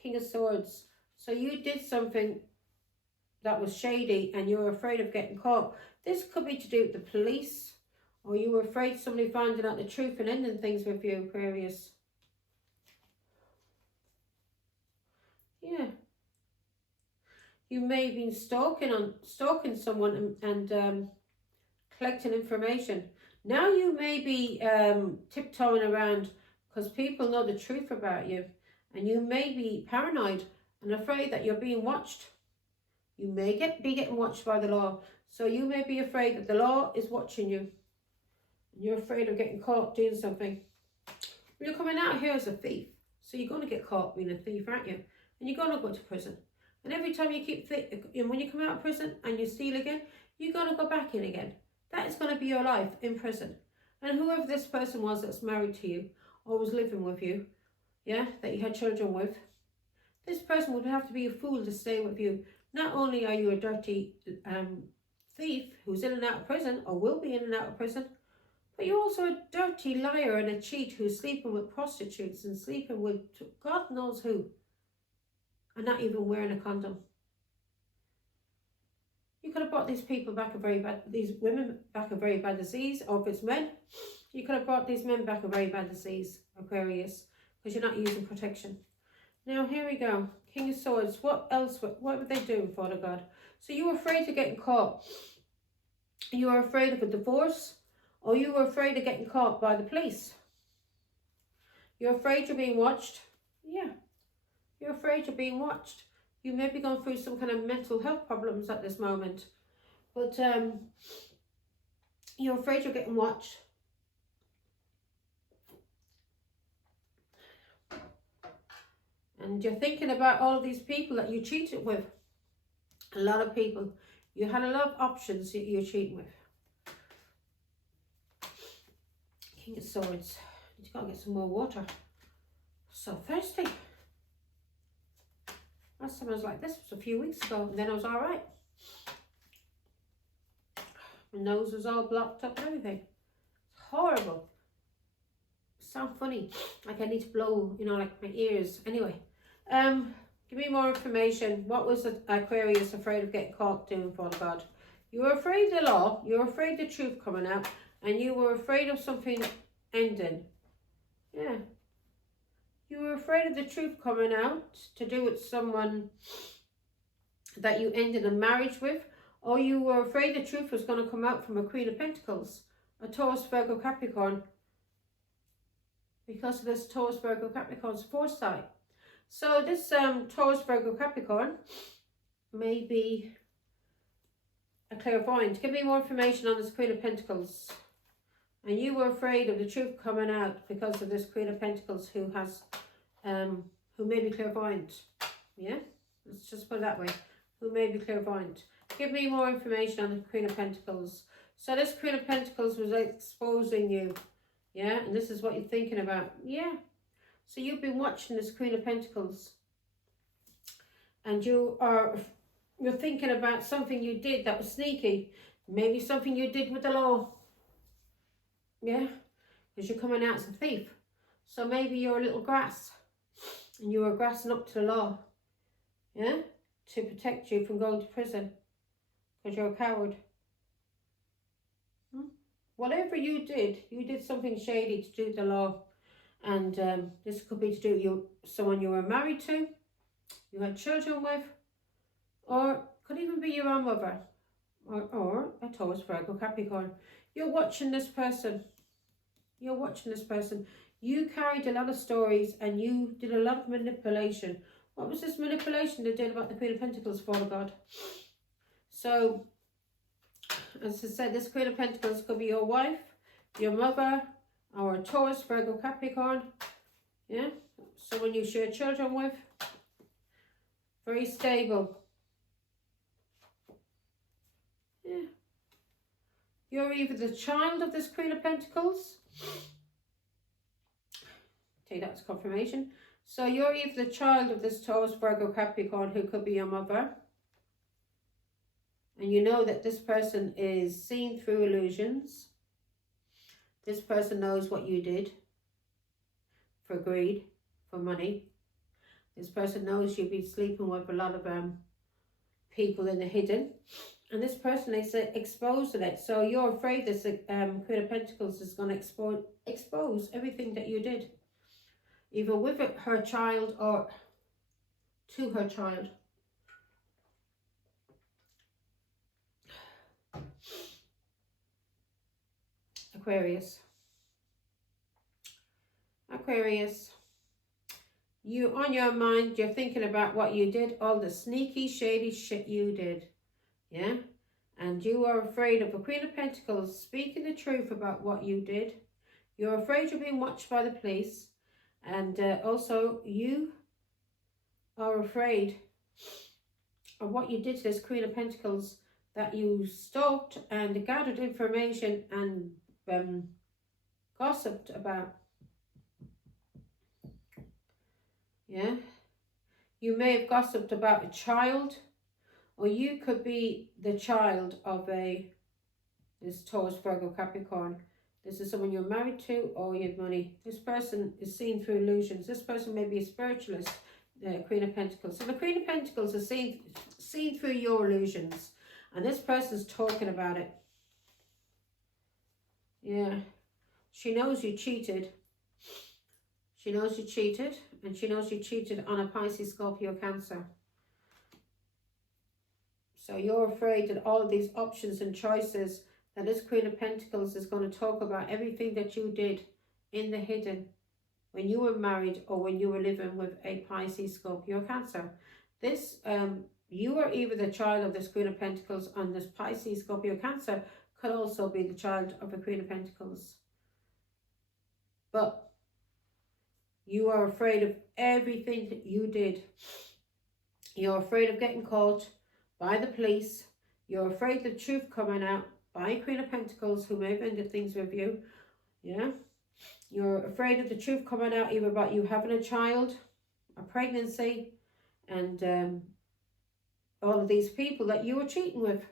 King of Swords. So you did something that was shady and you were afraid of getting caught. This could be to do with the police, or you were afraid somebody finding out the truth and ending things with you, Aquarius. Yeah. You may have been stalking someone and collecting information. Now you may be tiptoeing around because people know the truth about you, and you may be paranoid and afraid that you're being watched. You may be getting watched by the law, so you may be afraid that the law is watching you. And you're afraid of getting caught doing something. You're coming out here as a thief, so you're going to get caught being a thief, aren't you? And you're going to go to prison. And every time you keep, when you come out of prison and you steal again, you're going to go back in again. That is going to be your life in prison. And whoever this person was that's married to you or was living with you, yeah, that you had children with, this person would have to be a fool to stay with you. Not only are you a dirty thief who's in and out of prison or will be in and out of prison, but you're also a dirty liar and a cheat who's sleeping with prostitutes and sleeping with God knows who. And not even wearing a condom. You could have brought these people back these women back a very bad disease, or if it's men, you could have brought these men back a very bad disease, Aquarius, because you're not using protection. Now, here we go. King of Swords. What else? What were they doing, Father God? So you were afraid of getting caught. You were afraid of a divorce, or you were afraid of getting caught by the police. You're afraid you're being watched. Yeah. You're afraid you're being watched. You may be going through some kind of mental health problems at this moment. But you're afraid you're getting watched. And you're thinking about all of these people that you cheated with. A lot of people. You had a lot of options that you're cheating with. King of Swords. You gotta get some more water. So thirsty. Last time I was like this was a few weeks ago, and then I was all right. My nose was all blocked up and everything. It's horrible. Sound funny, like I need to blow, you know, like my ears. Anyway, give me more information. What was Aquarius afraid of getting caught doing, Father God? You were afraid of the law. You were afraid of the truth coming out, and you were afraid of something ending. Yeah. You were afraid of the truth coming out to do with someone that you ended a marriage with, or you were afraid the truth was going to come out from a Queen of Pentacles, a Taurus, Virgo, Capricorn, because of this Taurus, Virgo, Capricorn's foresight. So this Taurus, Virgo, Capricorn may be a clairvoyant. Give me more information on this Queen of Pentacles. And you were afraid of the truth coming out because of this Queen of Pentacles who has, who may be clairvoyant. Yeah, let's just put it that way. Who may be clairvoyant. Give me more information on the Queen of Pentacles. So this Queen of Pentacles was exposing you. Yeah, and this is what you're thinking about. Yeah. So you've been watching this Queen of Pentacles. And you're thinking about something you did that was sneaky. Maybe something you did with the law. Yeah, because you're coming out as a thief. So maybe you're a little grass and you were grassing up to the law, yeah, to protect you from going to prison because you're a coward. Whatever you did something shady to do with the law. And this could be to do with someone you were married to, you had children with, or could even be your own mother, or a Taurus, Virgo, Capricorn. You're watching this person. You're watching this person. You carried a lot of stories and you did a lot of manipulation. What was this manipulation they did about the Queen of Pentacles, Father God? So, as I said, this Queen of Pentacles could be your wife, your mother, or a Taurus, Virgo, Capricorn. Yeah, someone you share children with. Very stable. Yeah. You're either the child of this Queen of Pentacles. Take that as confirmation. So you're either the child of this Taurus, Virgo, Capricorn, who could be your mother. And you know that this person is seeing through illusions. This person knows what you did for greed, for money. This person knows you've been sleeping with a lot of people in the hidden. And this person is exposed to it. So you're afraid this Queen of Pentacles is going to expose everything that you did. Either with her child or to her child. Aquarius. Aquarius. You, on your mind, you're thinking about what you did, all the sneaky, shady shit you did. Yeah? And you are afraid of a Queen of Pentacles speaking the truth about what you did. You're afraid you're being watched by the police. And also, you are afraid of what you did to this Queen of Pentacles, that you stalked and gathered information and gossiped about. Yeah? You may have gossiped about a child, or you could be the child of this Taurus, Virgo, Capricorn. This is someone you're married to, or you have money. This person is seen through illusions. This person may be a spiritualist, Queen of Pentacles. So the Queen of Pentacles is seen through your illusions. And this person's talking about it. Yeah. She knows you cheated. She knows you cheated. And she knows you cheated on a Pisces, Scorpio, Cancer. So you're afraid that all of these options and choices, that this Queen of Pentacles is going to talk about everything that you did in the hidden when you were married or when you were living with a Pisces, Scorpio, Cancer. This, you are either the child of this Queen of Pentacles, and this Pisces, Scorpio, Cancer could also be the child of a Queen of Pentacles. But you are afraid of everything that you did. You're afraid of getting caught by the police. You're afraid of the truth coming out by Queen of Pentacles, who may have ended things with you. Yeah. You're afraid of the truth coming out either about you having a child, a pregnancy, and all of these people that you were cheating with,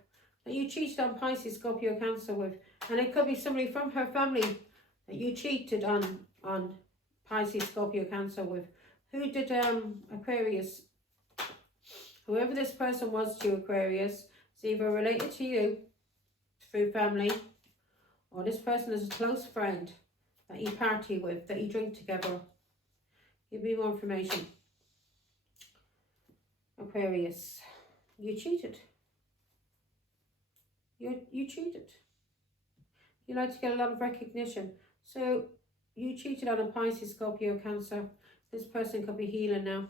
that you cheated on Pisces, Scorpio, Cancer with. And it could be somebody from her family that you cheated on Pisces, Scorpio, Cancer with. Who did Aquarius? Whoever this person was to Aquarius is either related to you through family, or this person is a close friend that you party with, that you drink together. Give me more information. Aquarius, you cheated. You cheated. You like to get a lot of recognition. So you cheated on a Pisces, Scorpio, Cancer. This person could be healing now.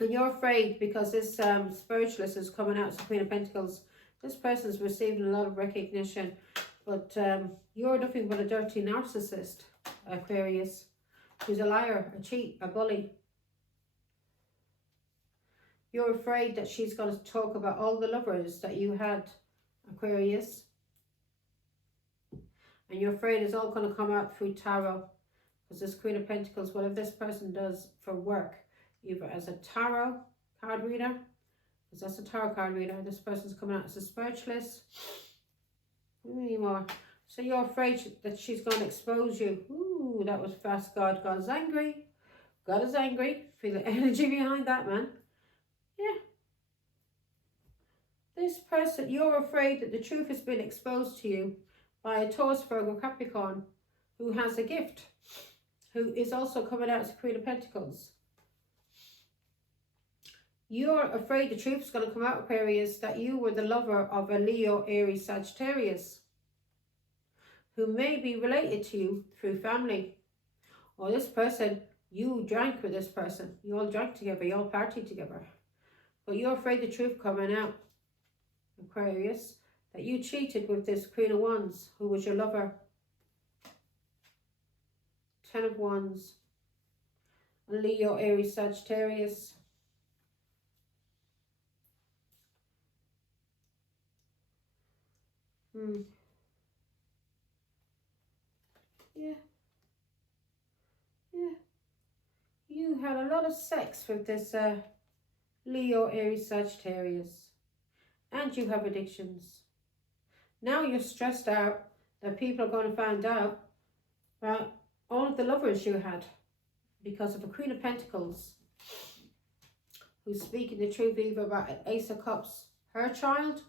And you're afraid because this spiritualist is coming out as the Queen of Pentacles. This person's receiving a lot of recognition. But you're nothing but a dirty narcissist, Aquarius. Who's a liar, a cheat, a bully. You're afraid that she's going to talk about all the lovers that you had, Aquarius. And you're afraid it's all going to come out through tarot. Because this Queen of Pentacles, whatever this person does for work, either as a tarot card reader, because that's a tarot card reader, this person's coming out as a spiritualist. Any more? So you're afraid that she's going to expose you. Ooh, that was fast, God. God is angry. God is angry. Feel the energy behind that, man. Yeah. This person, you're afraid that the truth has been exposed to you by a Taurus, Virgo, Capricorn who has a gift, who is also coming out as a Queen of Pentacles. You're afraid the truth is going to come out, Aquarius, that you were the lover of a Leo, Aries, Sagittarius, who may be related to you through family. Or this person, you drank with this person. You all drank together, you all partied together. But you're afraid the truth coming out, Aquarius, that you cheated with this Queen of Wands, who was your lover. 10 of Wands. Leo, Aries, Sagittarius. Yeah. You had a lot of sex with this Leo, Aries, Sagittarius. And you have addictions. Now you're stressed out that people are going to find out about all of the lovers you had because of a Queen of Pentacles who's speaking the truth either about an Ace of Cups, her child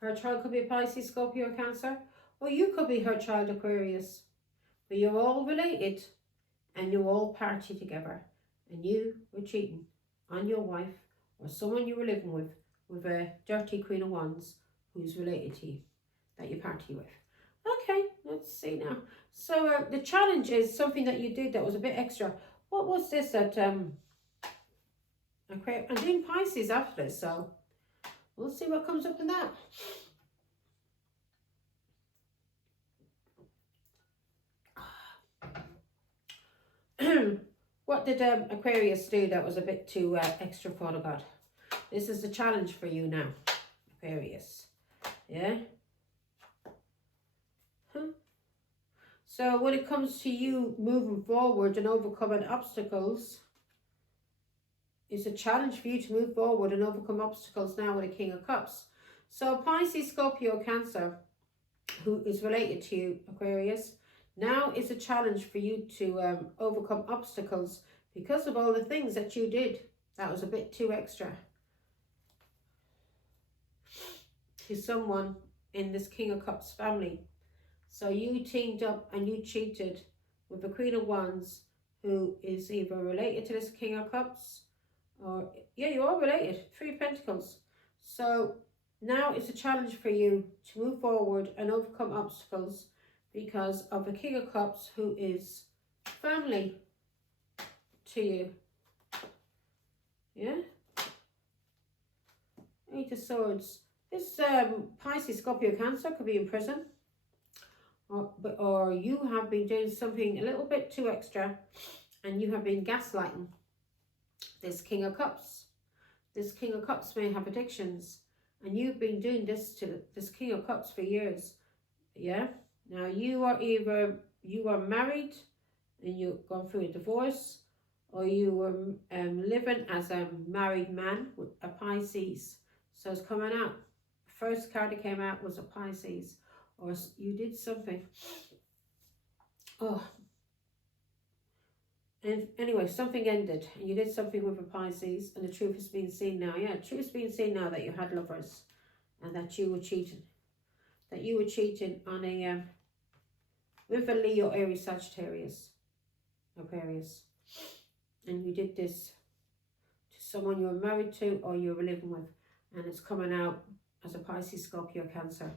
could be a Pisces, Scorpio, Cancer, or you could be her child, Aquarius. But you're all related and you all party together and you were cheating on your wife or someone you were living with a dirty Queen of Wands who's related to you, that you party with. Okay, let's see now. So the challenge is something that you did that was a bit extra. What was this that okay, I'm doing Pisces after this, so we'll see what comes up in that. What did Aquarius do that was a bit too extra for the God? This is the challenge for you now, Aquarius. Yeah? So when it comes to you moving forward and overcoming obstacles, it's a challenge for you to move forward and overcome obstacles now with a King of Cups. So Pisces, Scorpio, Cancer, who is related to you, Aquarius, now is a challenge for you to overcome obstacles because of all the things that you did that was a bit too extra. to someone in this King of Cups family. So you teamed up and you cheated with the Queen of Wands, who is either related to this King of Cups, or yeah, you are related. 3 of Pentacles. So now it's a challenge for you to move forward and overcome obstacles because of the King of Cups, who is family to you. Yeah? 8 of Swords. This Pisces, Scorpio, Cancer could be in prison. Or you have been doing something a little bit too extra and you have been gaslighting this King of Cups. This King of Cups may have addictions and you've been doing this to this King of Cups for years. Yeah? Now you are married and you've gone through a divorce, or you were living as a married man with a Pisces. So it's coming out. First card that came out was a Pisces. Or you did something. Oh. And anyway, something ended. And you did something with a Pisces. And the truth has been seen now. Yeah, the truth has been seen now that you had lovers. And that you were cheating. That you were cheating on a... with a Leo, Aries, Sagittarius. Aquarius. And you did this to someone you were married to or you were living with. And it's coming out as a Pisces, Scorpio, Cancer.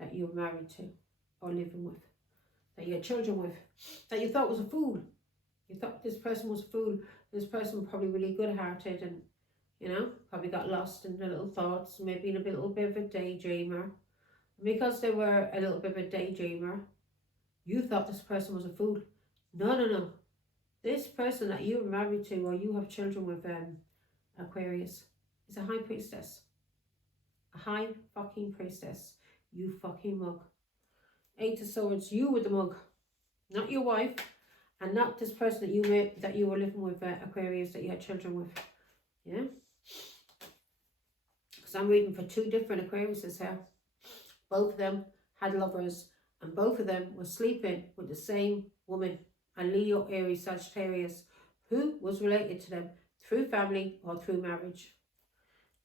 That you were married to or living with, that you had children with, that you thought was a fool. You thought this person was a fool. This person was probably really good-hearted and, you know, probably got lost in their little thoughts, maybe in a little bit of a daydreamer. And because they were a little bit of a daydreamer, you thought this person was a fool. No, no, no. This person that you were married to or you have children with, Aquarius, is a high priestess. A high fucking priestess. You fucking mug. 8 of Swords, you were the mug. Not your wife. And not this person that you were living with, Aquarius, that you had children with. Yeah? Because I'm reading for 2 different Aquariuses here. Both of them had lovers. And both of them were sleeping with the same woman. A Leo, Aries, Sagittarius. Who was related to them through family or through marriage.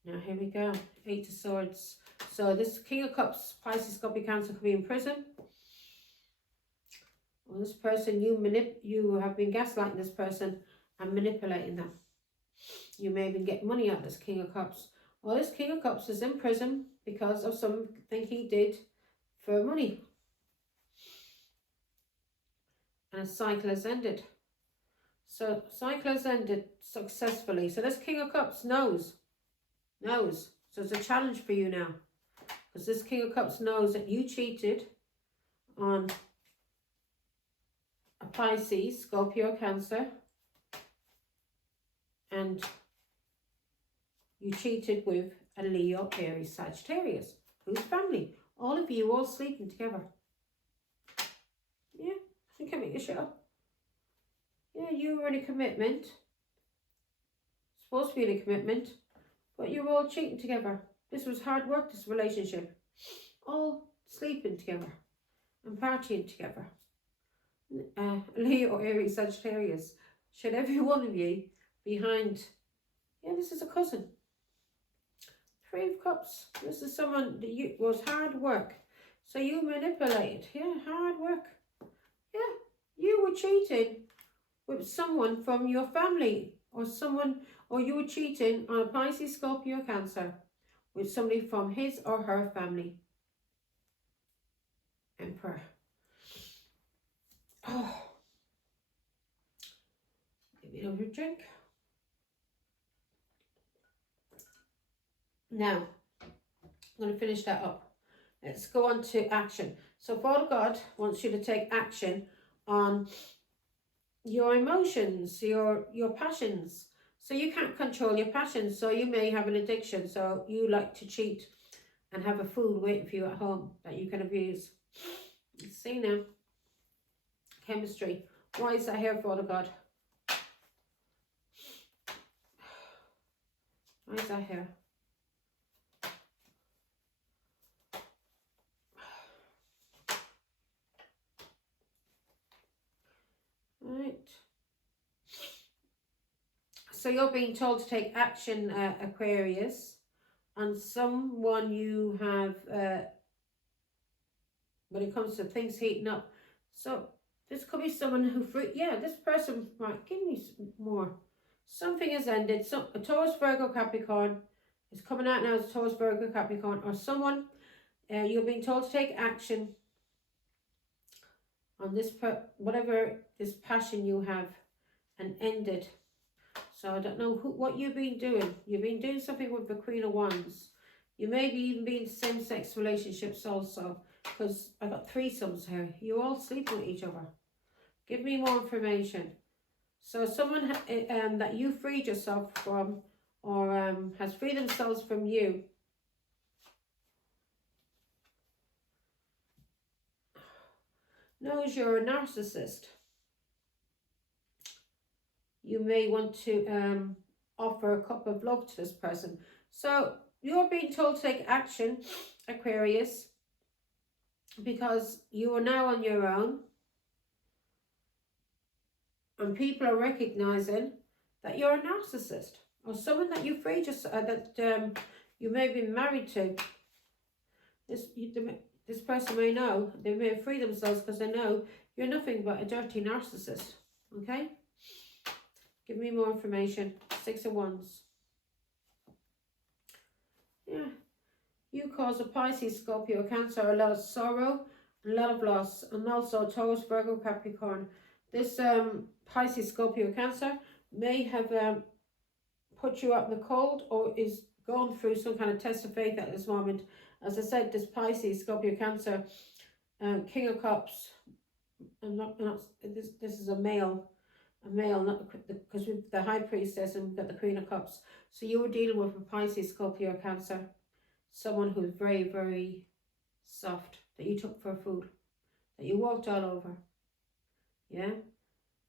Now here we go. 8 of Swords. So this King of Cups, Pisces, Scorpio, Cancer could be in prison. Well, this person, you have been gaslighting this person and manipulating them. You may even get money out of this King of Cups. Well, this King of Cups is in prison because of something he did for money. And a cycle has ended. So cycle has ended successfully. So this King of Cups knows. So it's a challenge for you now. Because this King of Cups knows that you cheated on a Pisces, Scorpio, Cancer. And you cheated with a Leo, Aries, Sagittarius. Who's family? All of you all sleeping together. Yeah, you can make a show. Yeah, you were in a commitment. Supposed to be in a commitment. But you were all cheating together. This was hard work, this relationship. All sleeping together and partying together. Leo, Aries, Sagittarius. Should every one of you behind... Yeah, this is a cousin. 3 of Cups. This is someone that was hard work. So you manipulated. Yeah, hard work. Yeah, you were cheating with someone from your family. Or you were cheating on a Pisces, Scorpio, Cancer with somebody from his or her family. Emperor. Oh. Give me another drink. Now, I'm going to finish that up. Let's go on to action. So Father God wants you to take action on your emotions, your passions. So you can't control your passions. So you may have an addiction. So you like to cheat and have a food waiting for you at home that you can abuse. Let's see now. Chemistry. Why is that here, Father God? Why is that here? Right. So you're being told to take action, Aquarius. on someone you have, when it comes to things heating up. So this could be someone who, this person, right, give me more. Something has ended. So a Taurus, Virgo, Capricorn is coming out now as Taurus, Virgo, Capricorn, or someone, you're being told to take action on this, whatever this passion you have, and ended. So I don't know what you've been doing. You've been doing something with the Queen of Wands. You may be even be in same-sex relationships also, because I got threesomes here. You all sleep with each other. Give me more information. So someone that you freed yourself from, or has freed themselves from you. Knows you're a narcissist. You may want to offer a cup of love to this person. So you're being told to take action, Aquarius, because you are now on your own. And people are recognizing that you're a narcissist, or someone that you freed yourself, that you may have been married to. This person may know, they may have freed themselves because they know you're nothing but a dirty narcissist. Okay? Give me more information. 6 of Wands. Yeah. You cause a Pisces, Scorpio, Cancer a lot of sorrow, a lot of loss, and also Taurus, Virgo, Capricorn. This Pisces, Scorpio, Cancer may have put you out in the cold, or is going through some kind of test of faith at this moment. As I said, this Pisces, Scorpio, Cancer, King of Cups. This is a male, not because with the High Priestess and we've got the Queen of Cups. So you were dealing with a Pisces, Scorpio, Cancer, someone who's very, very soft, that you took for food, that you walked all over. Yeah,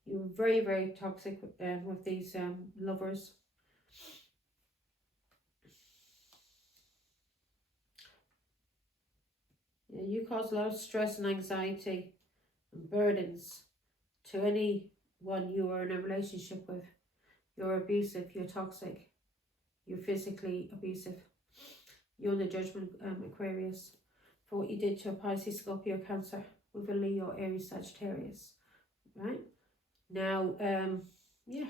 you were very, very toxic with these lovers. Yeah, you cause a lot of stress and anxiety and burdens to anyone you are in a relationship with. You're abusive, you're toxic, you're physically abusive. You're in the judgment, Aquarius, for what you did to a Pisces, Scorpio, Cancer with a Leo, Aries, Sagittarius. Right? Now, yeah.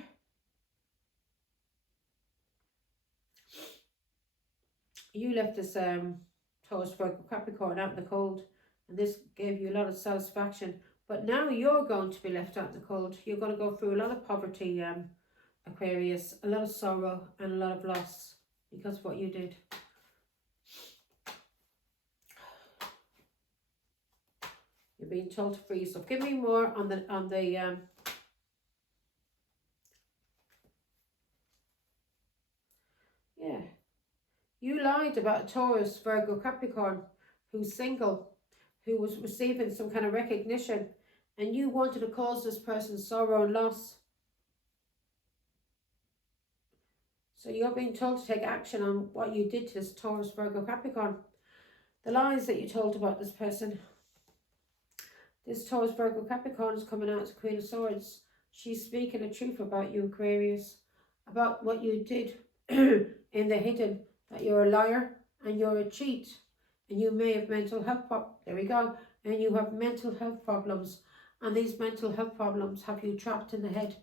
You left this Taurus, Virgo, Capricorn out in the cold, and this gave you a lot of satisfaction. But now you're going to be left out in the cold. You're going to go through a lot of poverty, Aquarius, a lot of sorrow and a lot of loss because of what you did. You're being told to free yourself. Give me more on the yeah. You lied about a Taurus, Virgo, Capricorn who's single, who was receiving some kind of recognition, and you wanted to cause this person sorrow and loss. So you're being told to take action on what you did to this Taurus, Virgo, Capricorn. The lies that you told about this person. This Taurus, Virgo, Capricorn is coming out as Queen of Swords. She's speaking the truth about you, Aquarius, about what you did in the hidden, that you're a liar and you're a cheat, and you may have mental health problems. There we go. And you have mental health problems, and these mental health problems have you trapped in the head.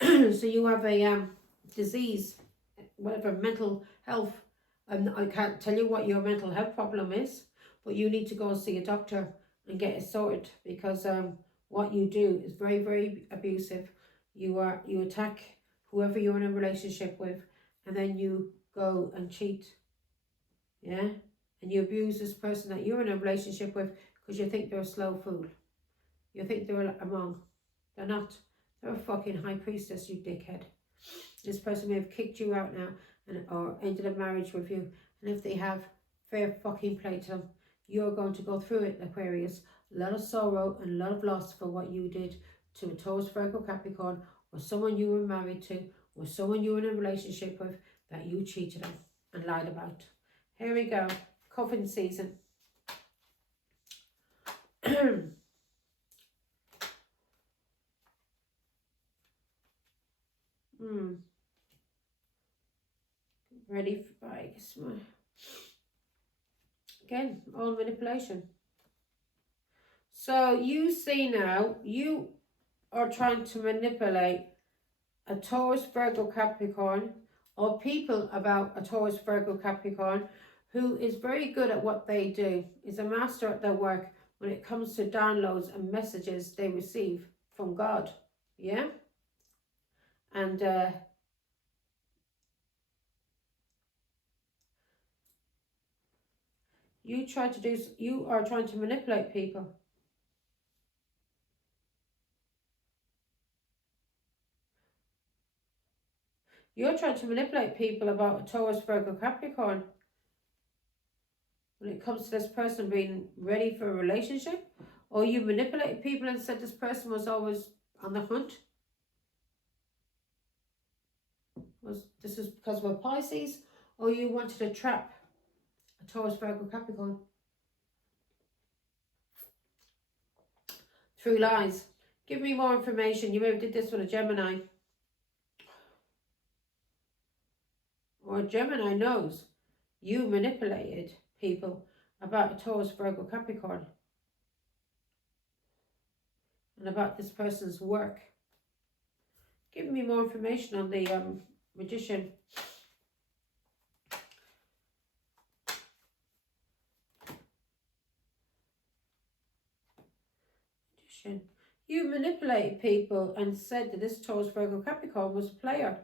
So you have a disease, whatever, mental health. I can't tell you what your mental health problem is, but you need to go and see a doctor and get it sorted, because what you do is very, very abusive. You attack whoever you're in a relationship with, and then you go and cheat. Yeah, and you abuse this person that you're in a relationship with because you think they're a slow food. You think they're a monk. They're not. They're a fucking high priestess, you dickhead. This person may have kicked you out now, or ended a marriage with you, and if they have, fair fucking play to them. You're going to go through it, Aquarius. A lot of sorrow and a lot of loss for what you did to a Taurus, Virgo, Capricorn, or someone you were married to, or someone you were in a relationship with that you cheated on and lied about. Here we go. Coffin season. Ready for, I guess, Again, all manipulation. So you see now, you are trying to manipulate a Taurus, Virgo, Capricorn, or people about a Taurus, Virgo, Capricorn, who is very good at what they do, is a master at their work when it comes to downloads and messages they receive from God. Yeah? And you are trying to manipulate people. You're trying to manipulate people about a Taurus, Virgo, Capricorn when it comes to this person being ready for a relationship, or you manipulated people and said this person was always on the hunt. This is because we're Pisces, or you wanted to trap a Taurus, Virgo, Capricorn through lies. Give me more information. You maybe did this with a Gemini. Or a Gemini knows you manipulated people about a Taurus, Virgo, Capricorn. And about this person's work. Give me more information on the Magician. You manipulated people and said that this Taurus, Virgo, Capricorn was a player.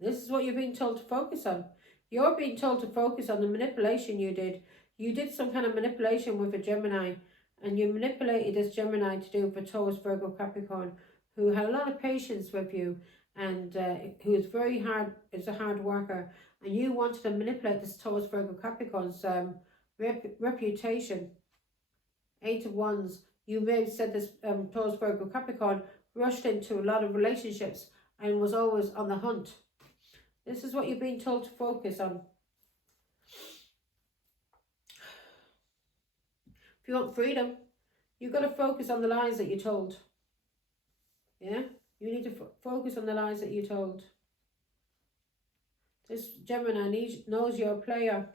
This is what you're being told to focus on. You're being told to focus on the manipulation you did. You did some kind of manipulation with a Gemini, and you manipulated this Gemini to do for Taurus, Virgo, Capricorn, who had a lot of patience with you and who is very hard, is a hard worker, and you wanted to manipulate this Taurus, Virgo, Capricorn's reputation. 8 of Wands. You may have said this Taurus, Virgo, Capricorn rushed into a lot of relationships and was always on the hunt. This is what you're being told to focus on. If you want freedom, you've got to focus on the lies that you're told. Yeah? You need to focus on the lies that you're told. This Gemini knows you're a player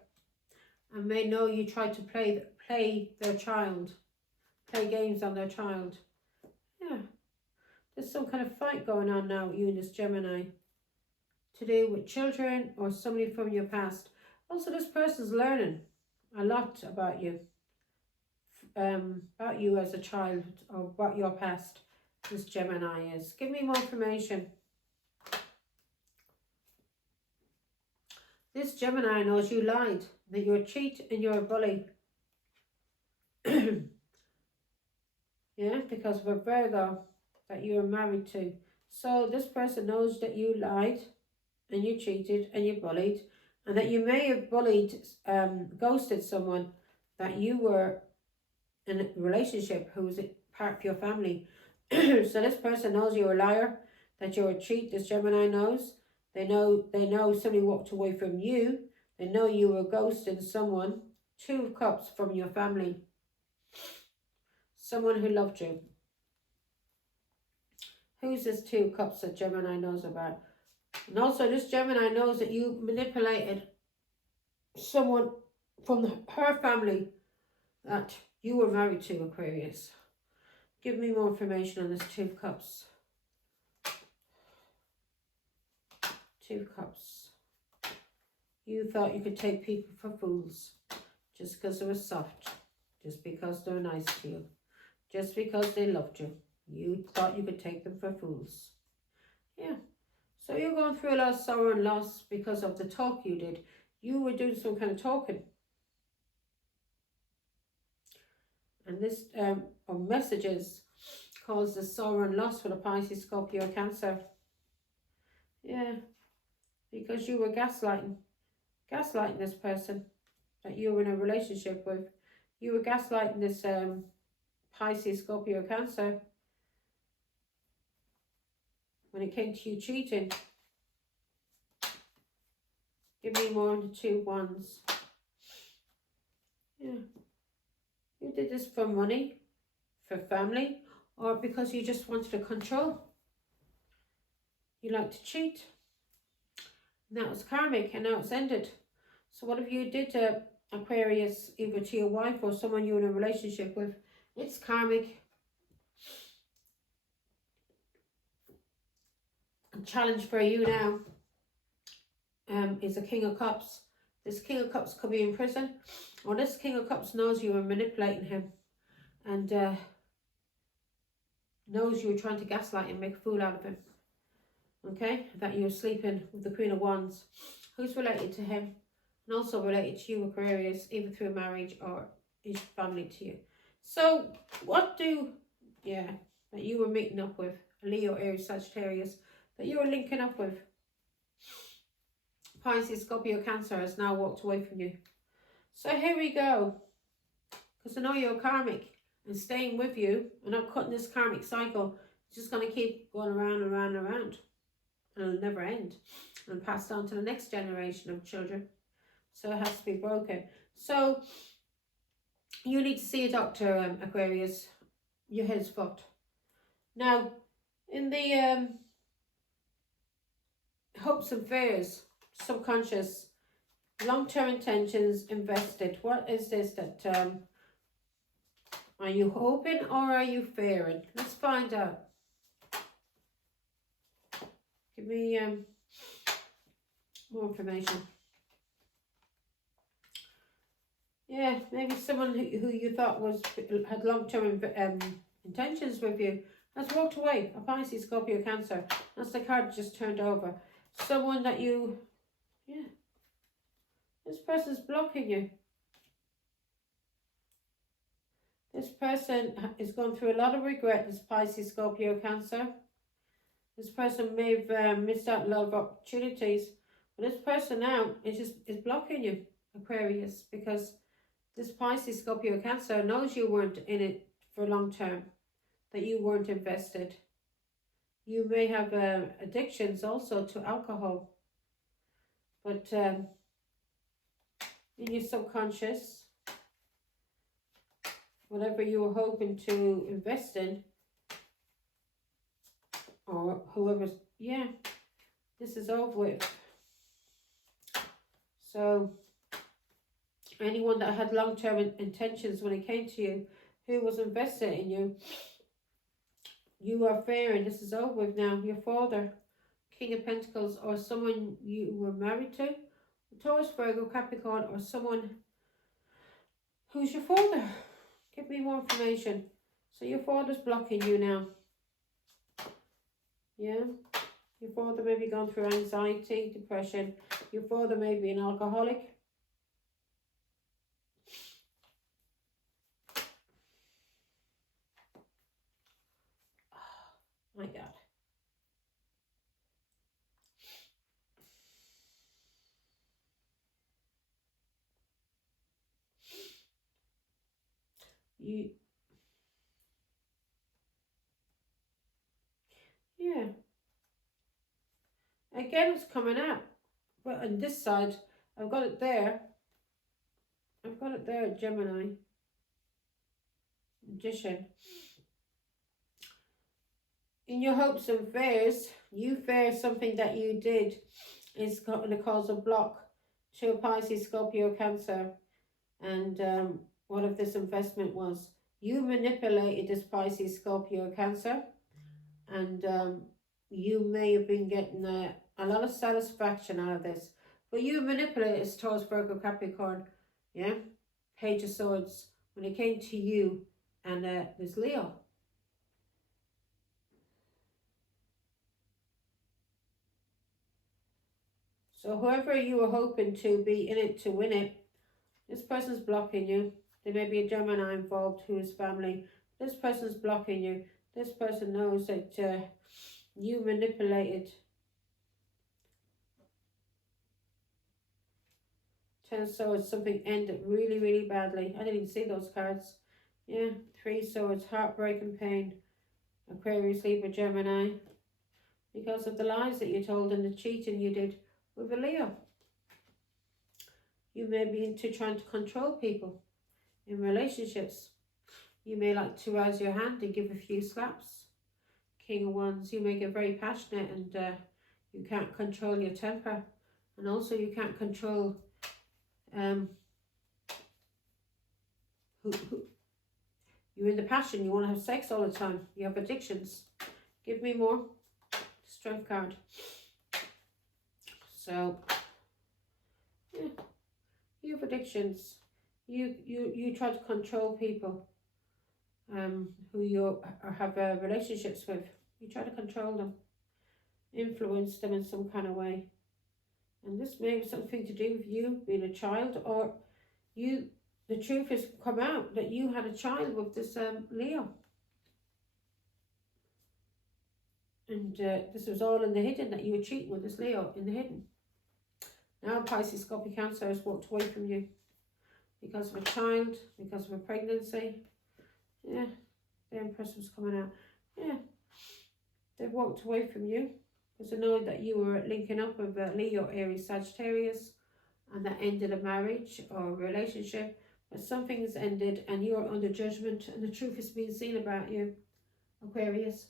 and may know you try to play their child. Play games on their child. Yeah. There's some kind of fight going on now, you and this Gemini. To do with children or somebody from your past. Also, this person's learning a lot about you. About you as a child or about your past. This Gemini is. Give me more information. This Gemini knows you lied. That you're a cheat and you're a bully. Yeah, because of a Virgo that you are married to. So this person knows that you lied and you cheated and you bullied, and that you may have bullied, ghosted someone that you were in a relationship who was a part of your family. So this person knows you're a liar, that you're a cheat. This Gemini knows. They know somebody walked away from you. They know you were ghosting someone. 2 of Cups from your family. Someone who loved you. Who's this 2 of Cups that Gemini knows about? And also this Gemini knows that you manipulated someone from her family that you were married to, Aquarius. Give me more information on this 2 of Cups. 2 of Cups. You thought you could take people for fools just because they were soft, just because they're nice to you, just because they loved you. You thought you could take them for fools. Yeah. So you're going through a lot of sorrow and loss because of the talk you did. You were doing some kind of talking. And this, or messages, cause the sorrow and loss for the Pisces, Scorpio, Cancer. Yeah. Because you were gaslighting this person that you were in a relationship with. You were gaslighting this Pisces, Scorpio, Cancer when it came to you cheating. Give me more on the 2 Wands. Yeah. You did this for money, for family, or because you just wanted to control. You like to cheat. And that was karmic, and now it's ended. So whatever you did to Aquarius, either to your wife or someone you're in a relationship with, it's karmic. A challenge for you now is a King of Cups. This King of Cups could be in prison, or this King of Cups knows you were manipulating him, and knows you were trying to gaslight him, make a fool out of him. Okay, that you were sleeping with the Queen of Wands, who's related to him, and also related to you, Aquarius, either through marriage or his family to you. So what that you were meeting up with, Leo, Aries, Sagittarius, that you were linking up with. Pisces, Scorpio, Cancer has now walked away from you. So here we go. Because I know you're karmic, and staying with you and not cutting this karmic cycle, it's just going to keep going around and around and around. And it'll never end. And passed on to the next generation of children. So it has to be broken. So you need to see a doctor, Aquarius. Your head's fucked. Now, in the hopes and fears, subconscious, long-term intentions, invested. What is this that are you hoping or are you fearing? Let's find out. Give me more information. Yeah, maybe someone who you thought had long-term intentions with you has walked away. A Pisces, Scorpio, Cancer. That's the card just turned over. Someone that you, this person's blocking you. This person is going through a lot of regret, this Pisces, Scorpio, Cancer. This person may have missed out a lot of opportunities. But this person now is blocking you, Aquarius, because this Pisces, Scorpio, Cancer knows you weren't in it for long term, that you weren't invested. You may have addictions also to alcohol. But in your subconscious, whatever you were hoping to invest in, or whoever's, this is over with. So anyone that had long-term intentions when it came to you, who was invested in you, you are fearing this is over with now. Your father, King of Pentacles, or someone you were married to, Taurus, Virgo, Capricorn, or someone who's your father. Give me more information. So your father's blocking you now. Yeah. Your father may be going through anxiety, depression. Your father may be an alcoholic. Oh, my God. Again, it's coming out. But on this side, I've got it there. I've got it there, Gemini. Magician. In your hopes and fears, you fear something that you did is going to cause a block to a Pisces, Scorpio, Cancer. And what if this investment was? You manipulated this Pisces, Scorpio, Cancer. And you may have been getting a lot of satisfaction out of this. But you manipulated this Taurus, Virgo, Capricorn. Yeah? Page of Swords. When it came to you and this Leo. So whoever you were hoping to be in it to win it, this person's blocking you. There may be a Gemini involved who is family. This person's blocking you. This person knows that you manipulated. 10 of Swords, something ended really, really badly. I didn't even see those cards. Yeah, 3 Swords, heartbreak and pain. Aquarius, Libra, Gemini. Because of the lies that you told and the cheating you did with a Leo. You may be into trying to control people in relationships. You may like to raise your hand and give a few slaps. King of Wands, you may get very passionate and you can't control your temper. And also you can't control who you're in the passion, you want to have sex all the time, you have addictions. Give me more. Strength card. So yeah, you have addictions. You try to control people who you have relationships with. You try to control them, influence them in some kind of way. And this may have something to do with you being a child, or the truth has come out that you had a child with this Leo. And this was all in the hidden, that you were cheating with this Leo in the hidden. Now Pisces, Scorpio, Cancer has walked away from you because of a child, because of a pregnancy. Yeah, the Empress was coming out. Yeah, they've walked away from you because they know that you were linking up with Leo, Aries, Sagittarius, and that ended a marriage or a relationship. But something has ended and you're under judgment, and the truth is being seen about you, Aquarius.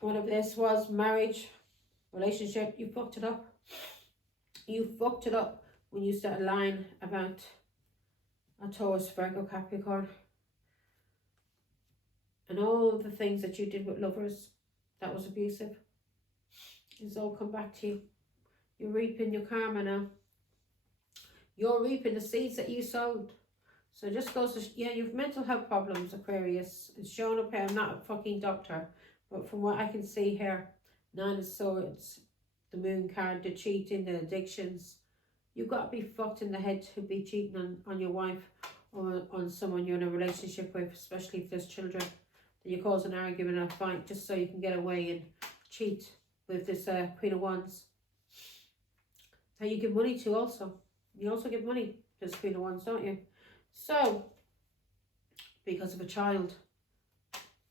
One of this was marriage, relationship. You fucked it up. You fucked it up when you started lying about a Taurus, Virgo, Capricorn. And all the things that you did with lovers that was abusive. It's all come back to you. You're reaping your karma now. You're reaping the seeds that you sowed. So it just goes to, yeah, you've mental health problems, Aquarius. It's shown up here. I'm not a fucking doctor. But from what I can see here, 9 of Swords, the Moon card, the cheating, the addictions. You've got to be fucked in the head to be cheating on your wife or on someone you're in a relationship with, especially if there's children. Then you cause an argument or a fight just so you can get away and cheat with this Queen of Wands. And you give money to also. You also give money to this Queen of Wands, don't you? So, because of a child,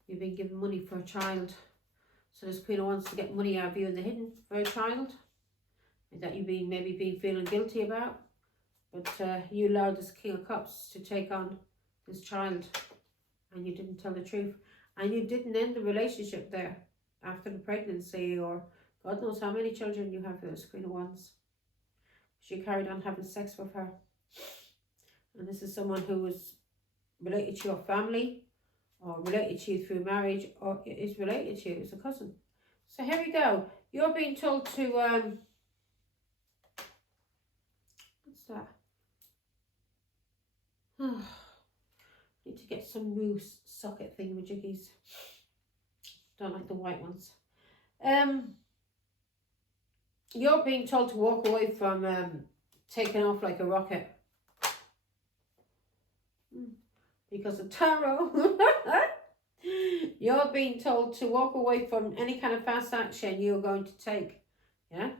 you've been given money for a child. So this Queen of Wands to get money out of you in the hidden for a child that you've been maybe feeling guilty about. But you allowed this King of Cups to take on this child, and you didn't tell the truth. And you didn't end the relationship there after the pregnancy, or God knows how many children you have with this Queen of Wands. She carried on having sex with her. And this is someone who was related to your family, or related to you through marriage, or is related to you as a cousin. So here we go. You're being told to, what's that? Need to get some new socket thingamajiggies. Don't like the white ones. You're being told to walk away from taking off like a rocket. Because of tarot. You're being told to walk away from any kind of fast action you're going to take. Yeah?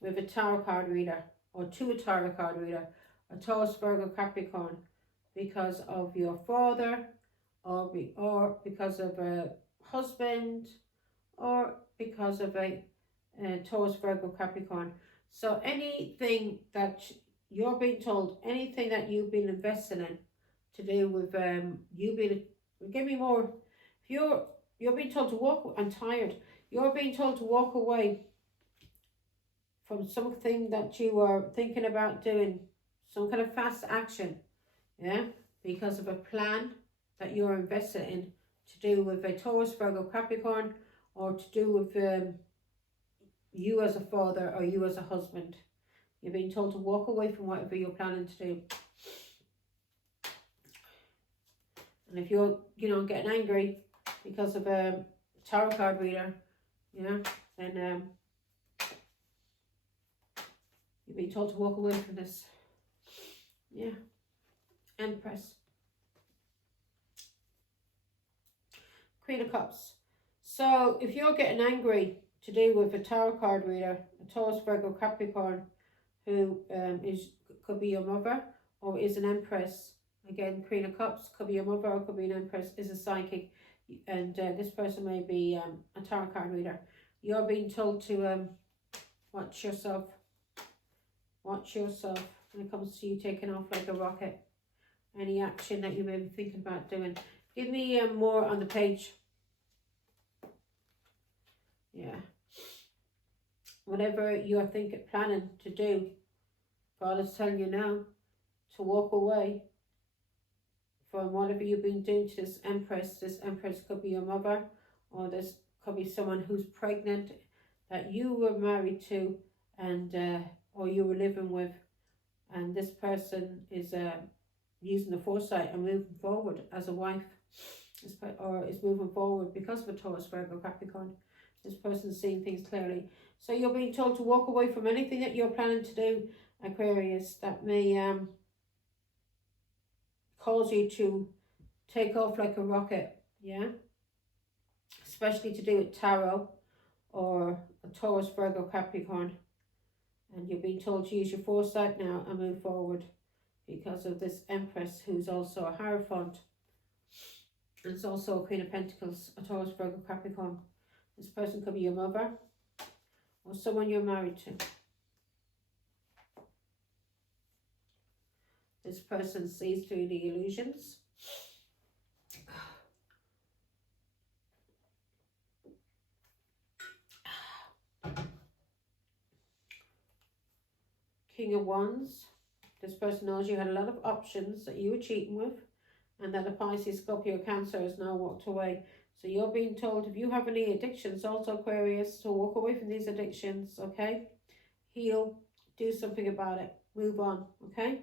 With a tarot card reader, or to a tarot card reader, a Taurus, Virgo, Capricorn, because of your father, or because of a husband, or because of a Taurus, Virgo, Capricorn. So anything that you're being told, anything that you've been investing in to do with you being, give me more. If you're being told to walk, I'm tired. You're being told to walk away from something that you were thinking about doing, some kind of fast action, yeah, because of a plan that you're invested in to do with a Taurus, Virgo, Capricorn, or to do with you as a father or you as a husband. You're being told to walk away from whatever you're planning to do. And if you're, getting angry because of a tarot card reader, then you're being told to walk away from this. Yeah. Empress. Queen of Cups. So if you're getting angry to do with a tarot card reader, a Taurus, Virgo, Capricorn, who could be your mother, or is an Empress. Again, Queen of Cups, could be your mother or could be an Empress, is a psychic. And this person may be a tarot card reader. You're being told to watch yourself. Watch yourself when it comes to you taking off like a rocket. Any action that you may be thinking about doing. Give me more on the page. Yeah. whatever you're planning to do, God is telling you now to walk away from whatever you've been doing to this Empress. This Empress could be your mother, or this could be someone who's pregnant that you were married to, and or you were living with, and this person is using the foresight and moving forward as a wife, or is moving forward because of a Taurus, Virgo, Capricorn. This person's seeing things clearly. So you're being told to walk away from anything that you're planning to do, Aquarius, that may cause you to take off like a rocket, yeah? Especially to do with tarot or a Taurus, Virgo, Capricorn. And you're being told to use your foresight now and move forward because of this Empress, who's also a Hierophant. And it's also a Queen of Pentacles, a Taurus, Virgo, Capricorn. This person could be your mother or someone you're married to. This person sees through the illusions. King of Wands. This person knows you had a lot of options that you were cheating with, and that a Pisces, Scorpio, Cancer has now walked away. So you're being told, if you have any addictions, also Aquarius, to walk away from these addictions, okay? Heal, do something about it, move on, okay?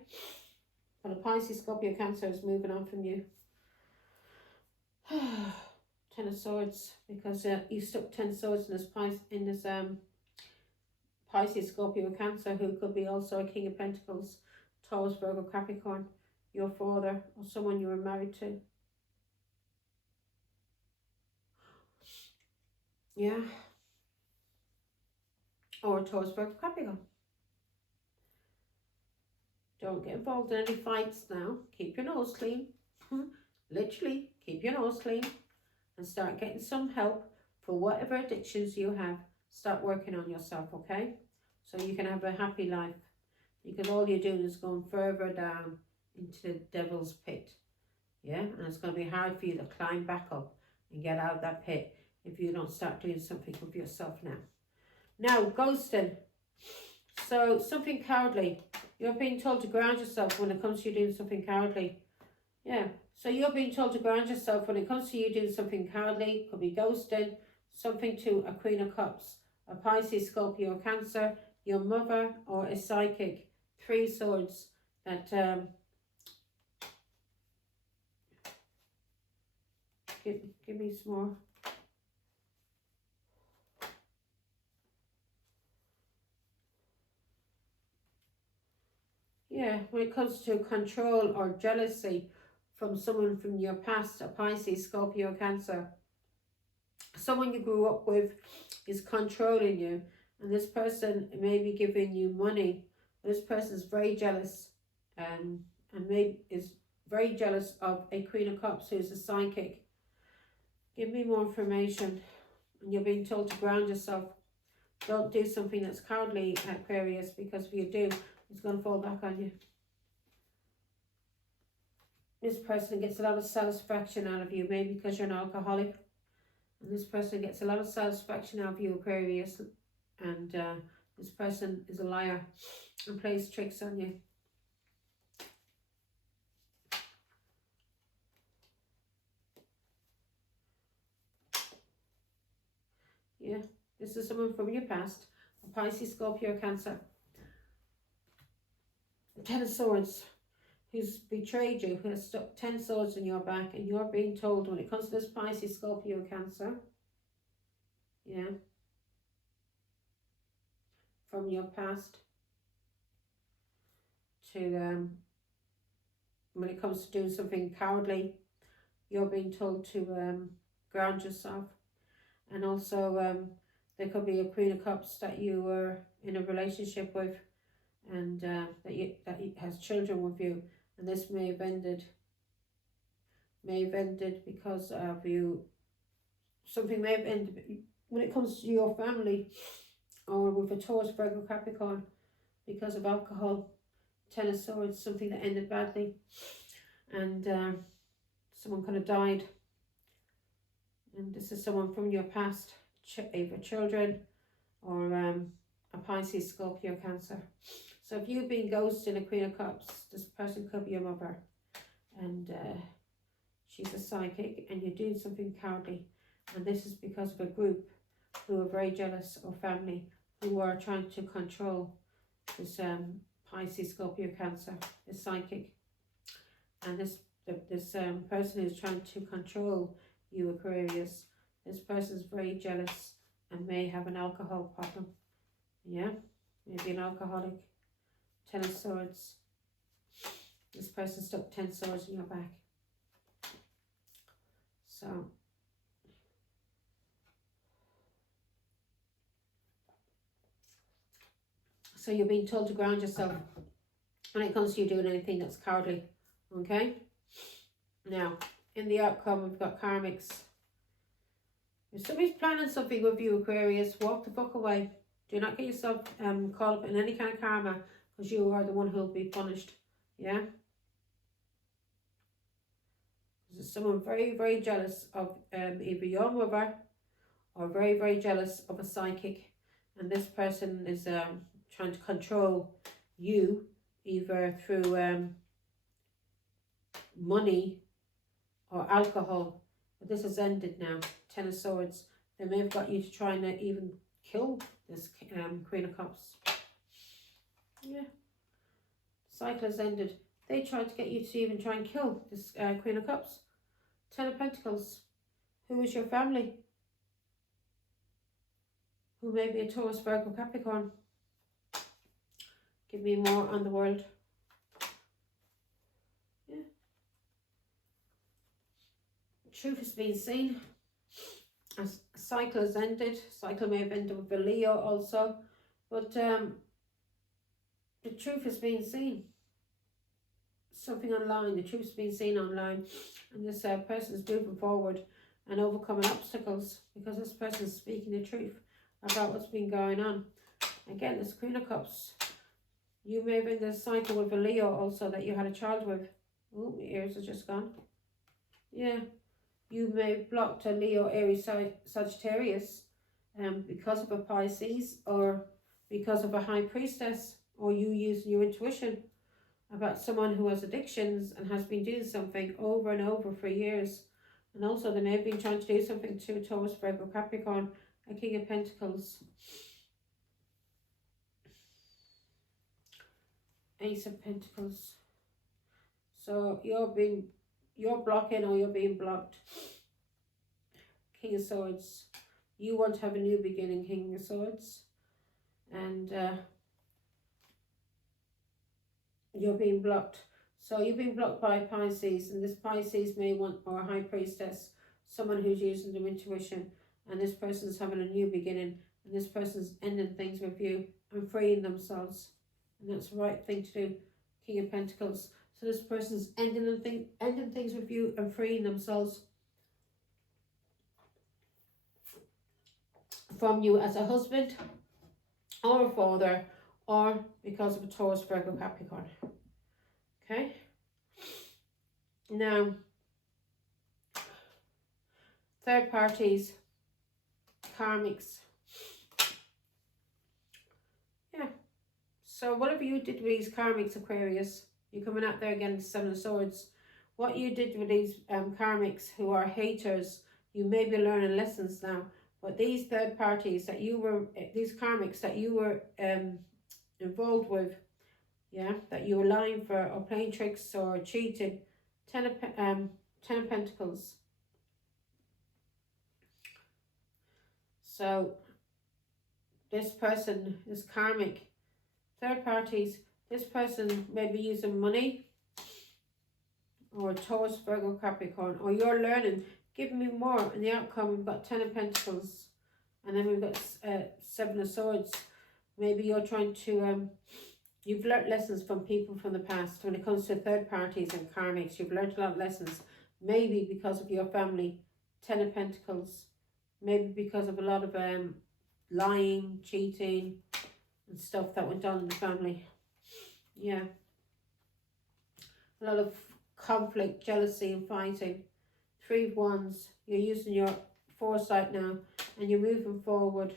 But a Pisces, Scorpio, Cancer is moving on from you. 10 of Swords, because you stuck 10 swords in this Pisces, Scorpio, Cancer, who could be also a King of Pentacles, Taurus, Virgo, Capricorn, your father, or someone you were married to. Yeah. Or Taurus, Virgo, Capricorn. Don't get involved in any fights now. Keep your nose clean. Literally, keep your nose clean. And start getting some help for whatever addictions you have. Start working on yourself, okay? So you can have a happy life. Because all you're doing is going further down into the devil's pit. Yeah? And it's going to be hard for you to climb back up and get out of that pit if you don't start doing something with yourself now. Now, ghosting. So, something cowardly. You're being told to ground yourself when it comes to you doing something cowardly. Yeah. So you're being told to ground yourself when it comes to you doing something cowardly. Could be ghosting. Something to a Queen of Cups. A Pisces, Scorpio, Cancer. Your mother or a psychic. 3 swords. That give me some more. Yeah, when it comes to control or jealousy from someone from your past, a Pisces, Scorpio, Cancer. Someone you grew up with is controlling you, and this person may be giving you money. This person is very jealous and maybe is very jealous of a Queen of Cups who is a psychic. Give me more information. And you're being told to ground yourself. Don't do something that's cowardly, Aquarius, because if you do, it's going to fall back on you. This person gets a lot of satisfaction out of you, maybe because you're an alcoholic. And this person gets a lot of satisfaction out of you, Aquarius. And this person is a liar and plays tricks on you. Yeah, this is someone from your past. A Pisces, Scorpio, Cancer. 10 of Swords, who's betrayed you, who has stuck 10 swords in your back, and you're being told when it comes to this Pisces, Scorpio, Cancer, yeah, from your past, to when it comes to doing something cowardly, you're being told to ground yourself. And also there could be a Queen of Cups that you were in a relationship with, and that has children with you, and this may have ended because of you. Something may have ended when it comes to your family, or with a Taurus, Virgo, Capricorn, because of alcohol. 10 of Swords, something that ended badly, and someone could have died. And this is someone from your past, either children or a Pisces, Scorpio, Cancer. So if you've been ghosting a Queen of Cups, this person could be your mother, and she's a psychic, and you're doing something cowardly, and this is because of a group who are very jealous, or family who are trying to control this Pisces, Scorpio, Cancer, this psychic, and this person who's trying to control you, Aquarius. This person is very jealous and may have an alcohol problem. Yeah, maybe an alcoholic. 10 of Swords. This person stuck 10 swords in your back. So you're being told to ground yourself when it comes to you doing anything that's cowardly. Okay? Now, in the outcome, we've got karmics. If somebody's planning something with you, Aquarius, walk the fuck away. Do not get yourself caught up in any kind of karma, because you are the one who will be punished. Yeah? There's someone very, very jealous of either your mother, or very, very jealous of a psychic. And this person is trying to control you, either through money or alcohol. But this has ended now. 10 of Swords. They may have got you to try and even kill this Queen of Cups. Yeah. Cycle has ended. They tried to get you to even try and kill this Queen of Cups. 10 of Pentacles. Who is your family? Who may be a Taurus, Virgo, Capricorn. Give me more on the world. Yeah. Truth is being seen. A cycle has ended. Cycle may have ended with a Leo also. But the truth is being seen. Something online. The truth is being seen online. And this person is moving forward and overcoming obstacles, because this person is speaking the truth about what's been going on. Again, this Queen of Cups. You may have been in this cycle with a Leo also that you had a child with. Oh, my ears are just gone. Yeah. You may have blocked a Leo, Aries, Sagittarius because of a Pisces, or because of a High Priestess, or you using your intuition about someone who has addictions and has been doing something over and over for years. And also they may have been trying to do something to a Taurus, Virgo, Capricorn, a King of Pentacles. Ace of Pentacles. So you're blocking, or you're being blocked. King of Swords. You want to have a new beginning, King of Swords. And you're being blocked. So you're being blocked by Pisces, and this Pisces may want, or a High Priestess, someone who's using their intuition, and this person's having a new beginning, and this person's ending things with you and freeing themselves. And that's the right thing to do, King of Pentacles. So this person's ending things with you and freeing themselves from you as a husband or a father, or because of a Taurus, Virgo, Capricorn. Okay? Now, third parties, karmics. Yeah. So whatever you did with these karmics, Aquarius, you're coming out there again, 7 of Swords. What you did with these karmics who are haters, you may be learning lessons now. But these third parties that you were, these karmics that you were involved with, yeah, that you were lying for, or playing tricks, or cheating. 10 of Pentacles. So this person is karmic. Third parties, this person may be using money, or Taurus, Virgo, Capricorn, or you're learning. Give me more. In the outcome, we've got 10 of Pentacles, and then we've got 7 of Swords. Maybe you're trying to, you've learnt lessons from people from the past. When it comes to third parties and karmics, you've learnt a lot of lessons. Maybe because of your family, 10 of Pentacles. Maybe because of a lot of lying, cheating, and stuff that went on in the family. Yeah. A lot of conflict, jealousy, and fighting. 3 of Wands. You're using your foresight now, and you're moving forward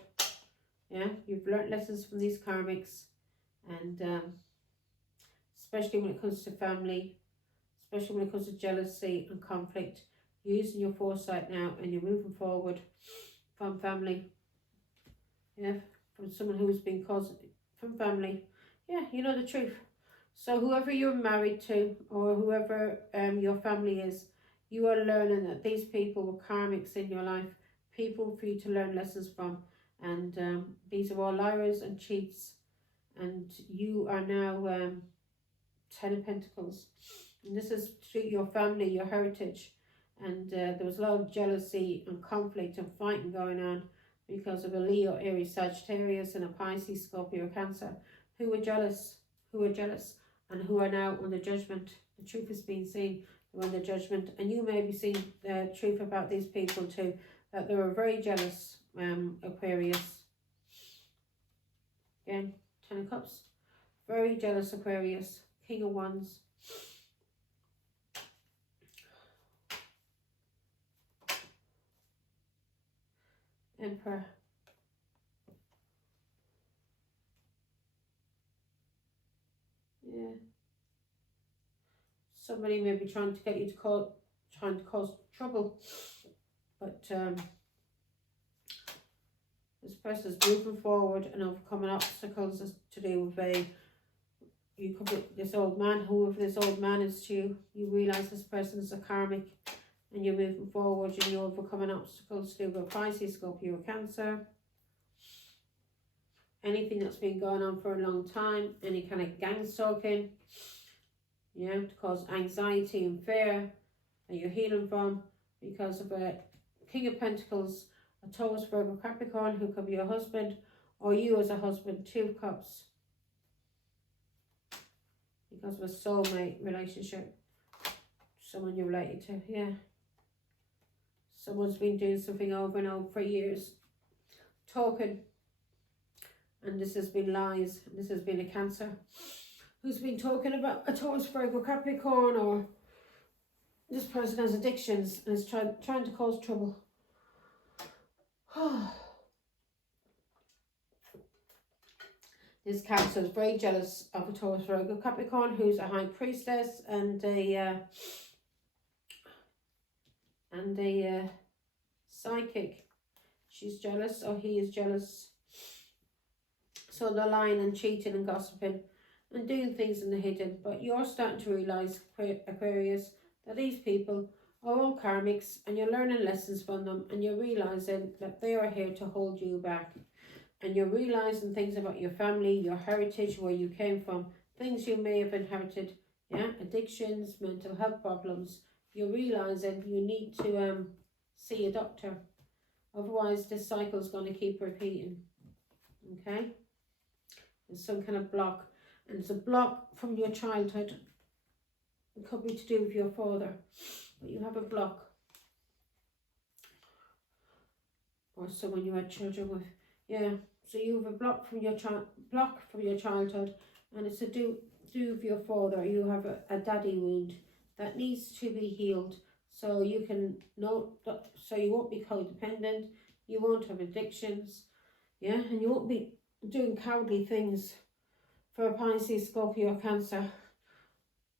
Yeah, you've learnt lessons from these karmics, and especially when it comes to family, especially when it comes to jealousy and conflict. You're using your foresight now, and you're moving forward from family. Yeah, from someone who's been caused from family. Yeah, you know the truth. So whoever you're married to, or whoever your family is, you are learning that these people were karmics in your life, people for you to learn lessons from. And these are all liars and cheats. And you are now 10 of Pentacles. And this is through your family, your heritage. And there was a lot of jealousy and conflict and fighting going on because of a Leo, Aries, Sagittarius, and a Pisces, Scorpio, Cancer, who were jealous, and who are now under judgment. The truth is being seen, they're under judgment, and you may be seeing the truth about these people too, that they were very jealous, Aquarius. Again, 10 of Cups, very jealous Aquarius, King of Wands. Emperor. Yeah. Somebody may be trying to get you to cause trouble, but this person is moving forward and overcoming obstacles to do with you could be this old man, whoever this old man is to you. You realise this person is a karmic, and you're moving forward and you're overcoming obstacles to do with Pisces, Scorpio, Cancer. Anything that's been going on for a long time, any kind of gang stalking, you know, to cause anxiety and fear that you're healing from because of a King of Pentacles, a Taurus, Virgo, Capricorn, who could be your husband, or you as a husband, 2 of Cups. Because of a soulmate relationship, someone you're related to, yeah. Someone's been doing something over and over for years, talking, and this has been lies. This has been a Cancer who's been talking about a Taurus, Virgo, Capricorn, or this person has addictions and is trying to cause trouble. This Cancer is very jealous of a Taurus, Virgo, Capricorn, who's a High Priestess and a psychic. She's jealous, or he is jealous. So they're lying and cheating and gossiping and doing things in the hidden. But you're starting to realise, Aquarius, that these people are all karmics, and you're learning lessons from them, and you're realising that they are here to hold you back. And you're realising things about your family, your heritage, where you came from, things you may have inherited, yeah, addictions, mental health problems. You're realising you need to see a doctor. Otherwise, this cycle is going to keep repeating. Okay? There's some kind of block. And it's a block from your childhood. It could be to do with your father. But you have a block. Or someone you had children with. Yeah. So you have a block from your childhood. And it's to do with your father. You have a daddy wound that needs to be healed. So you can so you won't be codependent, you won't have addictions, yeah, and you won't be doing cowardly things for a Pisces, Scorpio, Cancer,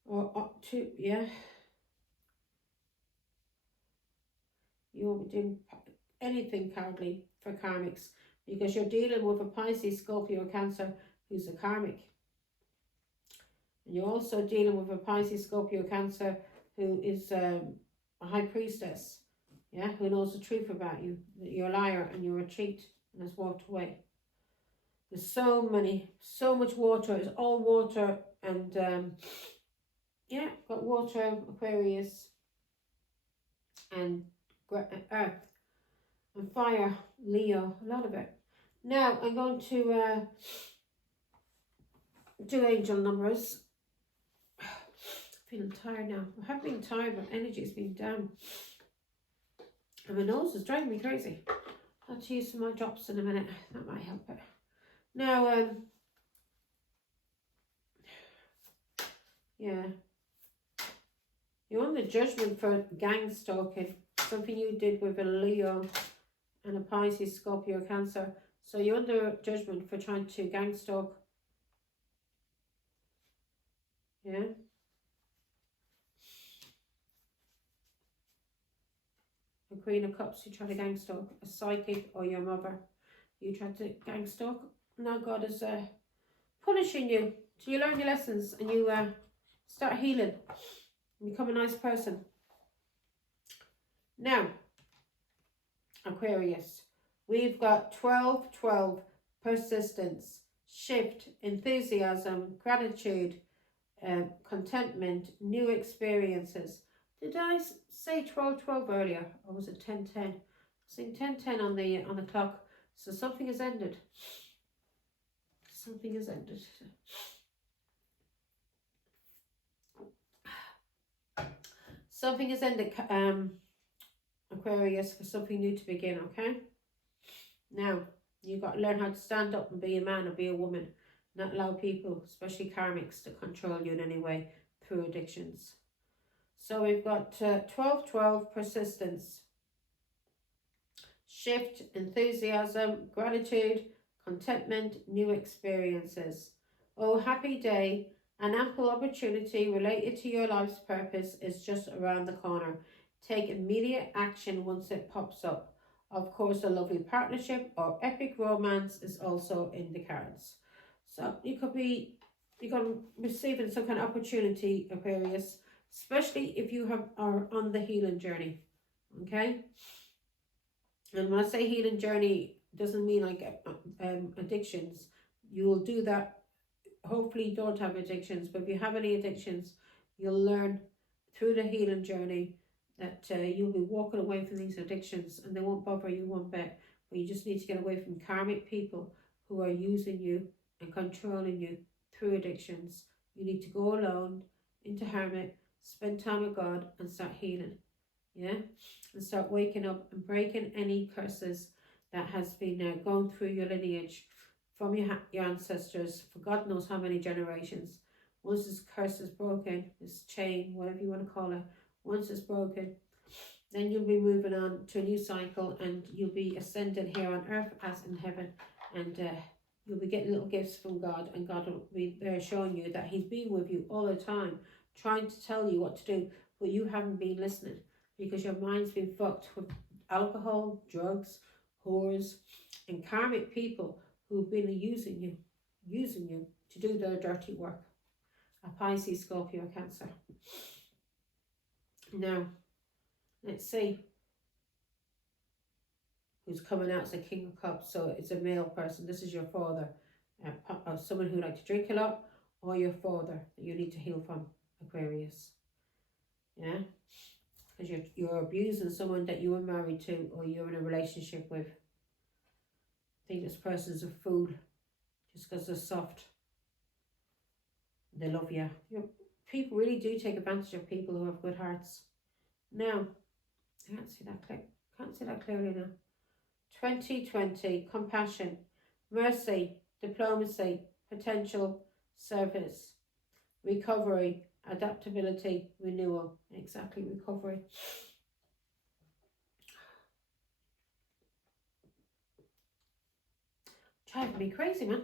or yeah. You won't be doing anything cowardly for karmics, because you're dealing with a Pisces, Scorpio, Cancer who's a karmic. And you're also dealing with a Pisces, Scorpio, Cancer who is a High Priestess, yeah, who knows the truth about you, that you're a liar and you're a cheat, and has walked away. There's so much water. It's all water, and yeah, got water, Aquarius, and earth, and fire, Leo, a lot of it. Now I'm going to do angel numbers. Feeling tired now. I have been tired, but energy's been down. And my nose is driving me crazy. I'll have to use some more drops in a minute. That might help it. Now, yeah. You're on the judgment for gang stalking. Something you did with a Leo and a Pisces, Scorpio, Cancer. So you're under judgment for trying to gang stalk. Yeah. A Queen of Cups, you try to gang stalk a psychic or your mother. You tried to gang stalk. Now God is punishing you. So you learn your lessons and you start healing and become a nice person. Now, Aquarius, we've got 12, 12, persistence, shift, enthusiasm, gratitude, contentment, new experiences. Did I say 12, 12 earlier, or was it 10, 10? I was saying 10, 10 on the clock. So something has ended. Something has ended. Something has ended, Aquarius, for something new to begin, okay? Now, you've got to learn how to stand up and be a man or be a woman. Not allow people, especially karmics, to control you in any way through addictions. So we've got 12, 12, persistence, shift, enthusiasm, gratitude, contentment, new experiences. Oh, happy day. An ample opportunity related to your life's purpose is just around the corner. Take immediate action once it pops up. Of course, a lovely partnership or epic romance is also in the cards. So you could be receiving some kind of opportunity, Aquarius, especially if you are on the healing journey. Okay? And when I say healing journey, doesn't mean like addictions. You will do that. Hopefully you don't have addictions, but if you have any addictions, you'll learn through the healing journey that you'll be walking away from these addictions and they won't bother you one bit. But you just need to get away from karmic people who are using you and controlling you through addictions. You need to go alone, into hermit, spend time with God and start healing. Yeah? And start waking up and breaking any curses that has been going through your lineage from your ancestors for God knows how many generations. Once this curse is broken, this chain, whatever you want to call it, once it's broken, then you'll be moving on to a new cycle and you'll be ascending here on earth as in heaven. And you'll be getting little gifts from God, and God will be there showing you that he's been with you all the time, trying to tell you what to do, but you haven't been listening because your mind's been fucked with alcohol, drugs, whores, and karmic people who've been using you to do their dirty work. A Pisces, Scorpio, Cancer. Now, let's see who's coming out as a King of Cups. So it's a male person. This is your father, someone who likes to drink a lot, or your father that you need to heal from, Aquarius. Yeah, because you're abusing someone that you were married to or you're in a relationship with. I think this person's a fool just because they're soft. They love you. People really do take advantage of people who have good hearts. Now, I can't see that clearly now. 2020, compassion, mercy, diplomacy, potential, service, recovery, adaptability, renewal. Exactly, recovery. Driving me crazy, man.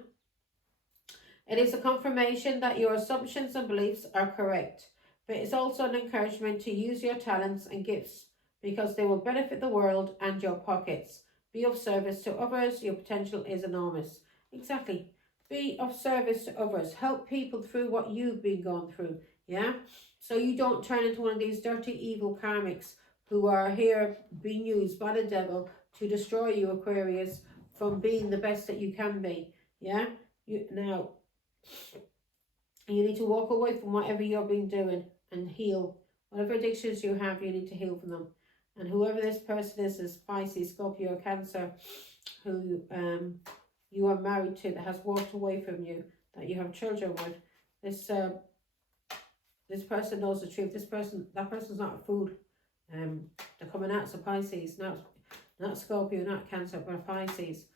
It is a confirmation that your assumptions and beliefs are correct, but it's also an encouragement to use your talents and gifts because they will benefit the world and your pockets. Be of service to others. Your potential is enormous. Exactly. Be of service to others. Help people through what you've been going through. Yeah? So you don't turn into one of these dirty, evil karmics who are here being used by the devil to destroy you, Aquarius, from being the best that you can be. Yeah? Now, you need to walk away from whatever you've been doing and heal. Whatever addictions you have, you need to heal from them. And whoever this person is Pisces, Scorpio, Cancer, who you are married to, that has walked away from you, that you have children with, this person knows the truth. That person's not a fool. They're coming out as a Pisces, not Scorpio, not Cancer, but a Pisces.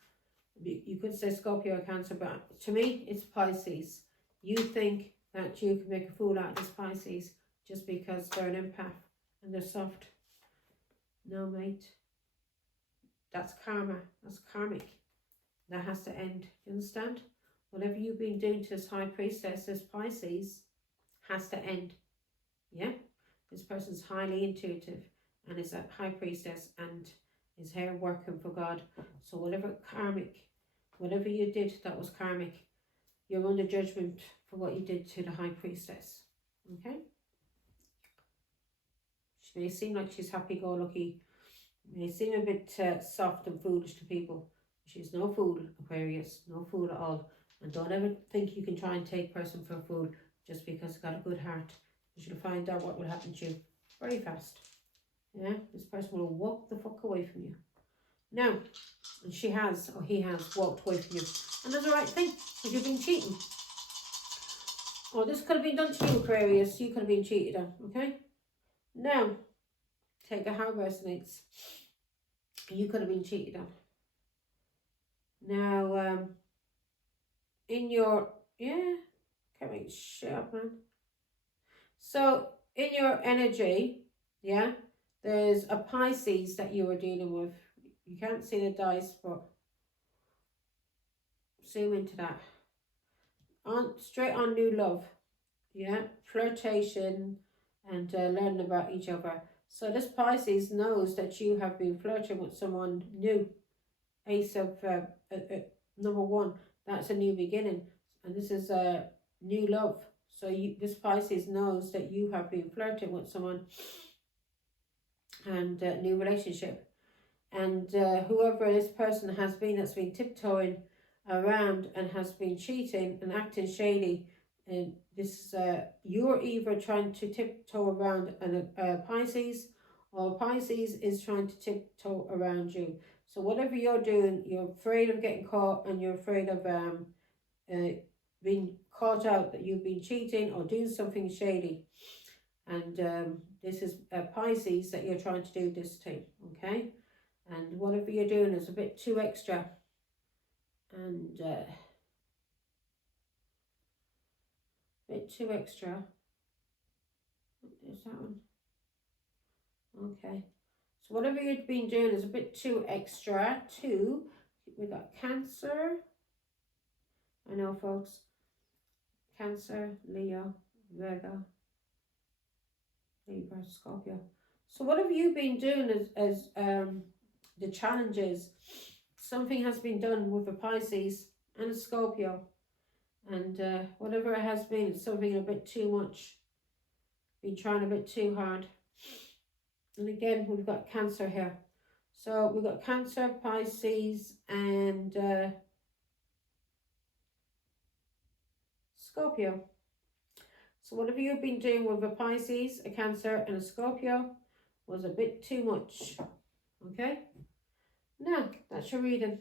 You could say Scorpio or Cancer, but to me, it's Pisces. You think that you can make a fool out of this Pisces just because they're an empath and they're soft. No, mate. That's karma. That's karmic. That has to end. You understand? Whatever you've been doing to this high priestess, this Pisces, has to end. Yeah? This person's highly intuitive and is a high priestess and is here working for God. So whatever karmic, whatever you did that was karmic, you're under judgment for what you did to the high priestess. Okay? She may seem like she's happy-go-lucky, may seem a bit soft and foolish to people. She's no fool, Aquarius, no fool at all. And don't ever think you can try and take a person for a fool just because they've got a good heart. You should find out what will happen to you very fast. Yeah, this person will walk the fuck away from you. Now, and she has, or he has, walked away from you. And that's the right thing, because you've been cheating. Or this could have been done to you, Aquarius. You could have been cheated on, okay? Now, take a how resonates. You could have been cheated on. Now, in your, yeah, can't make shit up, man. So, in your energy, yeah, there's a Pisces that you were dealing with. You can't see the dice, but zoom into that. Straight on new love, yeah, flirtation and learning about each other. So this Pisces knows that you have been flirting with someone new. Ace of number one, that's a new beginning, and this is a new love. So this Pisces knows that you have been flirting with someone and a new relationship. And whoever this person has been that's been tiptoeing around and has been cheating and acting shady, and this you're either trying to tiptoe around a Pisces, or Pisces is trying to tiptoe around you. So whatever you're doing, you're afraid of getting caught, and you're afraid of being caught out that you've been cheating or doing something shady. And this is a Pisces that you're trying to do this to, okay? And whatever you're doing is a bit too extra. And bit too extra. Is that one? Okay. So whatever you've been doing is a bit too extra. We got Cancer. I know, folks. Cancer, Leo, Virgo, Libra, Scorpio. So whatever you've been doing as the challenges, something has been done with a Pisces and a Scorpio. And whatever it has been, it's something a bit too much. Been trying a bit too hard. And again, we've got Cancer here. So we've got Cancer, Pisces, and Scorpio. So whatever you've been doing with a Pisces, a Cancer, and a Scorpio was a bit too much. Okay? Now, that's your reading.